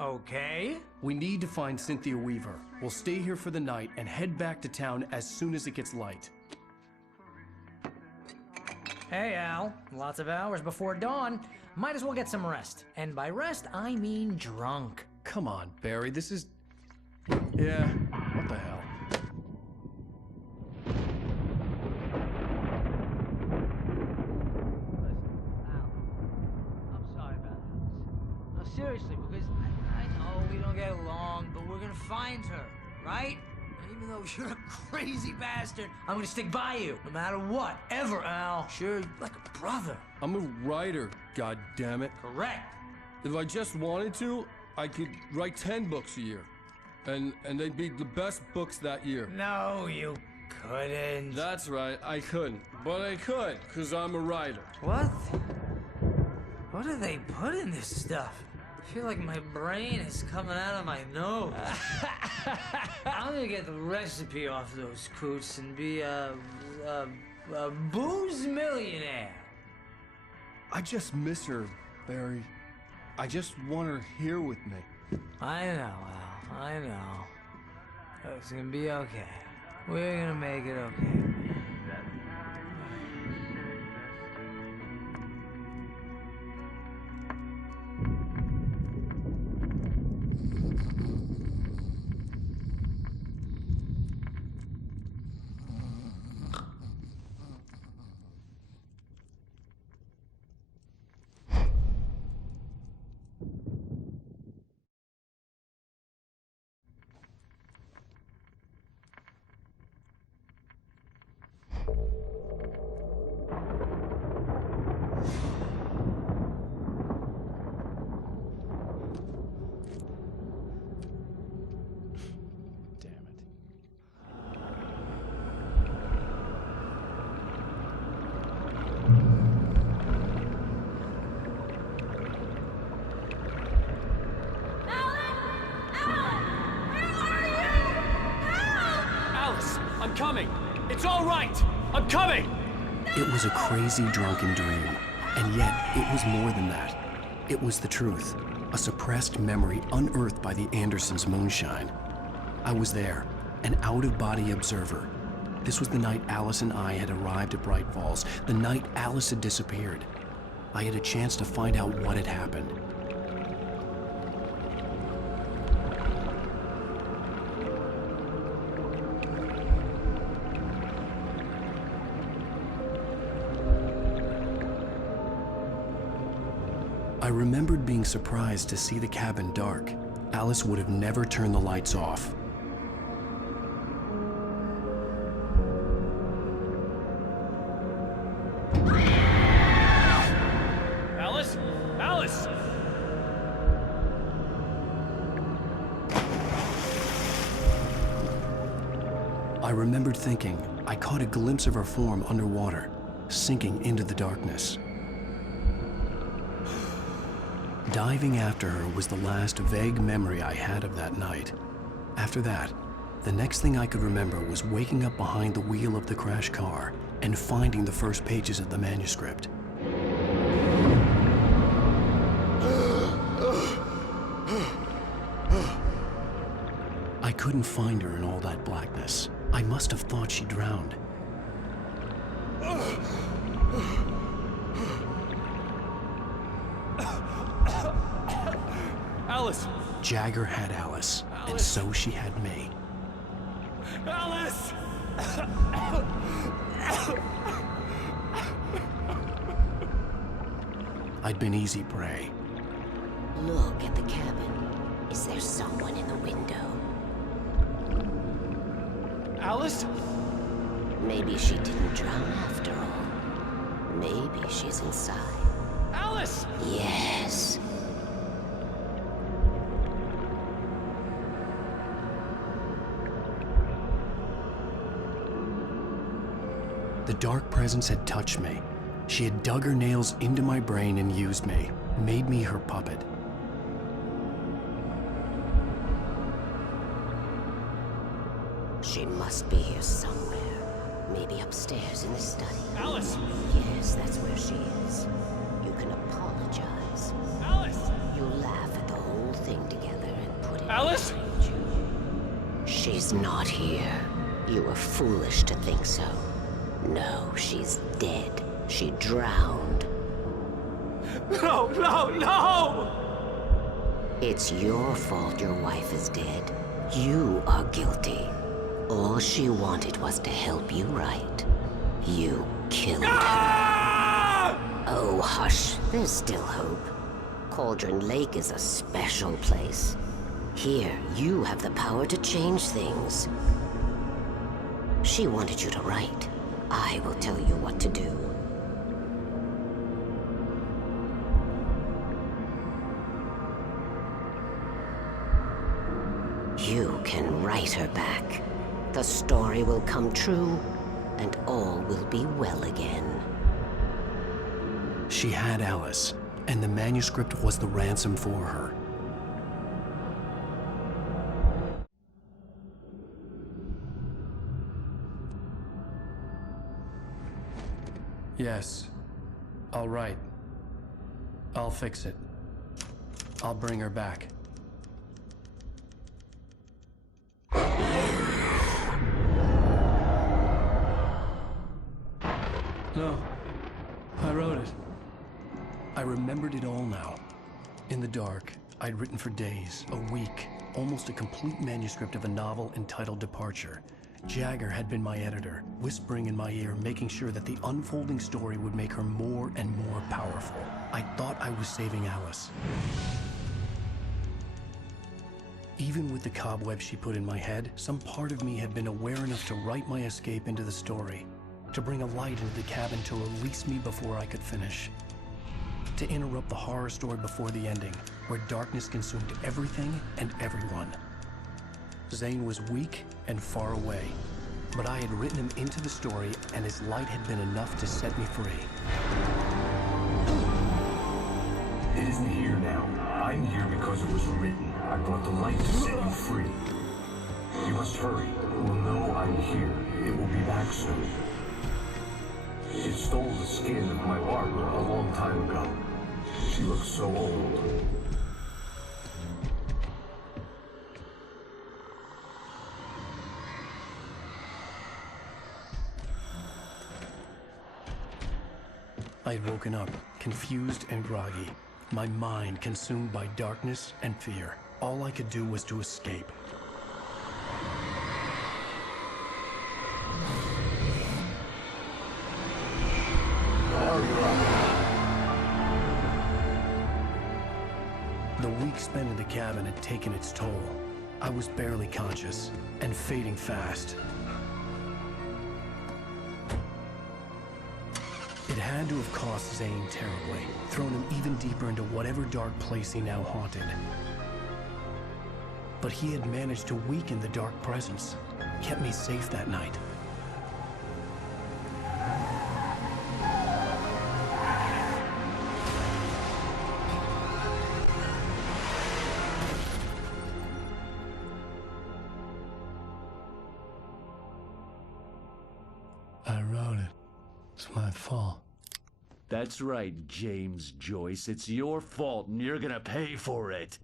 Okay. We need to find Cynthia Weaver. We'll stay here for the night and head back to town as soon as it gets light. Hey, Al. Lots of hours before dawn. Might as well get some rest. And by rest, I mean drunk. Come on, Barry, this is... Yeah, what the hell? I'm sorry about this. No, seriously, because I know we don't get along, but we're gonna find her, right? And even though you're a crazy bastard, I'm gonna stick by you, no matter what, ever, Al. Sure, like a brother. I'm a writer, goddammit. Correct. If I just wanted to, I could write 10 books a year. And they'd be the best books that year. No, you couldn't. That's right, I couldn't. But I could, because I'm a writer. What? What do they put in this stuff? I feel like my brain is coming out of my nose. I'm gonna get the recipe off those coots and be a booze millionaire. I just miss her, Barry. I just want her here with me. I know, Al. I know. It's gonna be okay. We're gonna make it okay. coming! It's all right! I'm coming! It was a crazy drunken dream, and yet it was more than that. It was the truth, a suppressed memory unearthed by the Andersons' moonshine. I was there, an out-of-body observer. This was the night Alice and I had arrived at Bright Falls, the night Alice had disappeared. I had a chance to find out what had happened. I remembered being surprised to see the cabin dark. Alice would have never turned the lights off. Alice? Alice! I remembered thinking I caught a glimpse of her form underwater, sinking into the darkness. Diving after her was the last vague memory I had of that night. After that, the next thing I could remember was waking up behind the wheel of the crashed car and finding the first pages of the manuscript. I couldn't find her in all that blackness. I must have thought she drowned. Alice! Jagger had Alice, and so she had me. Alice! I'd been easy prey. Look at the cabin. Is there someone in the window? Alice? Maybe she didn't drown after all. Maybe she's inside. Alice! Yes. The dark presence had touched me. She had dug her nails into my brain and used me, made me her puppet. She must be here somewhere. Maybe upstairs in the study. Alice! Yes, that's where she is. You can apologize. Alice! You laugh at the whole thing together and put it Alice! behind you. She's not here. You were foolish to think so. No, she's dead. She drowned. No, no, no! It's your fault your wife is dead. You are guilty. All she wanted was to help you right. You killed her. Oh, hush. There's still hope. Cauldron Lake is a special place. Here, you have the power to change things. She wanted you to write. I will tell you what to do. You can write her back. The story will come true, and all will be well again. She had Alice, and the manuscript was the ransom for her. Yes, I'll write. I'll fix it. I'll bring her back. No, I wrote it. I remembered it all now. In the dark, I'd written for days, a week, almost a complete manuscript of a novel entitled Departure. Jagger had been my editor, whispering in my ear, making sure that the unfolding story would make her more and more powerful. I thought I was saving Alice. Even with the cobweb she put in my head, some part of me had been aware enough to write my escape into the story, to bring a light into the cabin to release me before I could finish, to interrupt the horror story before the ending, where darkness consumed everything and everyone. Zane was weak and far away, but I had written him into the story, and his light had been enough to set me free. It isn't here now. I'm here because it was written. I brought the light to set you free. You must hurry. It will know I'm here. It will be back soon. It stole the skin of my larva a long time ago. She looks so old. I had woken up, confused and groggy, my mind consumed by darkness and fear. All I could do was to escape. The week spent in the cabin had taken its toll. I was barely conscious, and fading fast. It had to have cost Zane terribly, thrown him even deeper into whatever dark place he now haunted. But he had managed to weaken the dark presence, kept me safe that night. I wrote it. It's my fault. That's right, James Joyce. It's your fault, and you're gonna pay for it.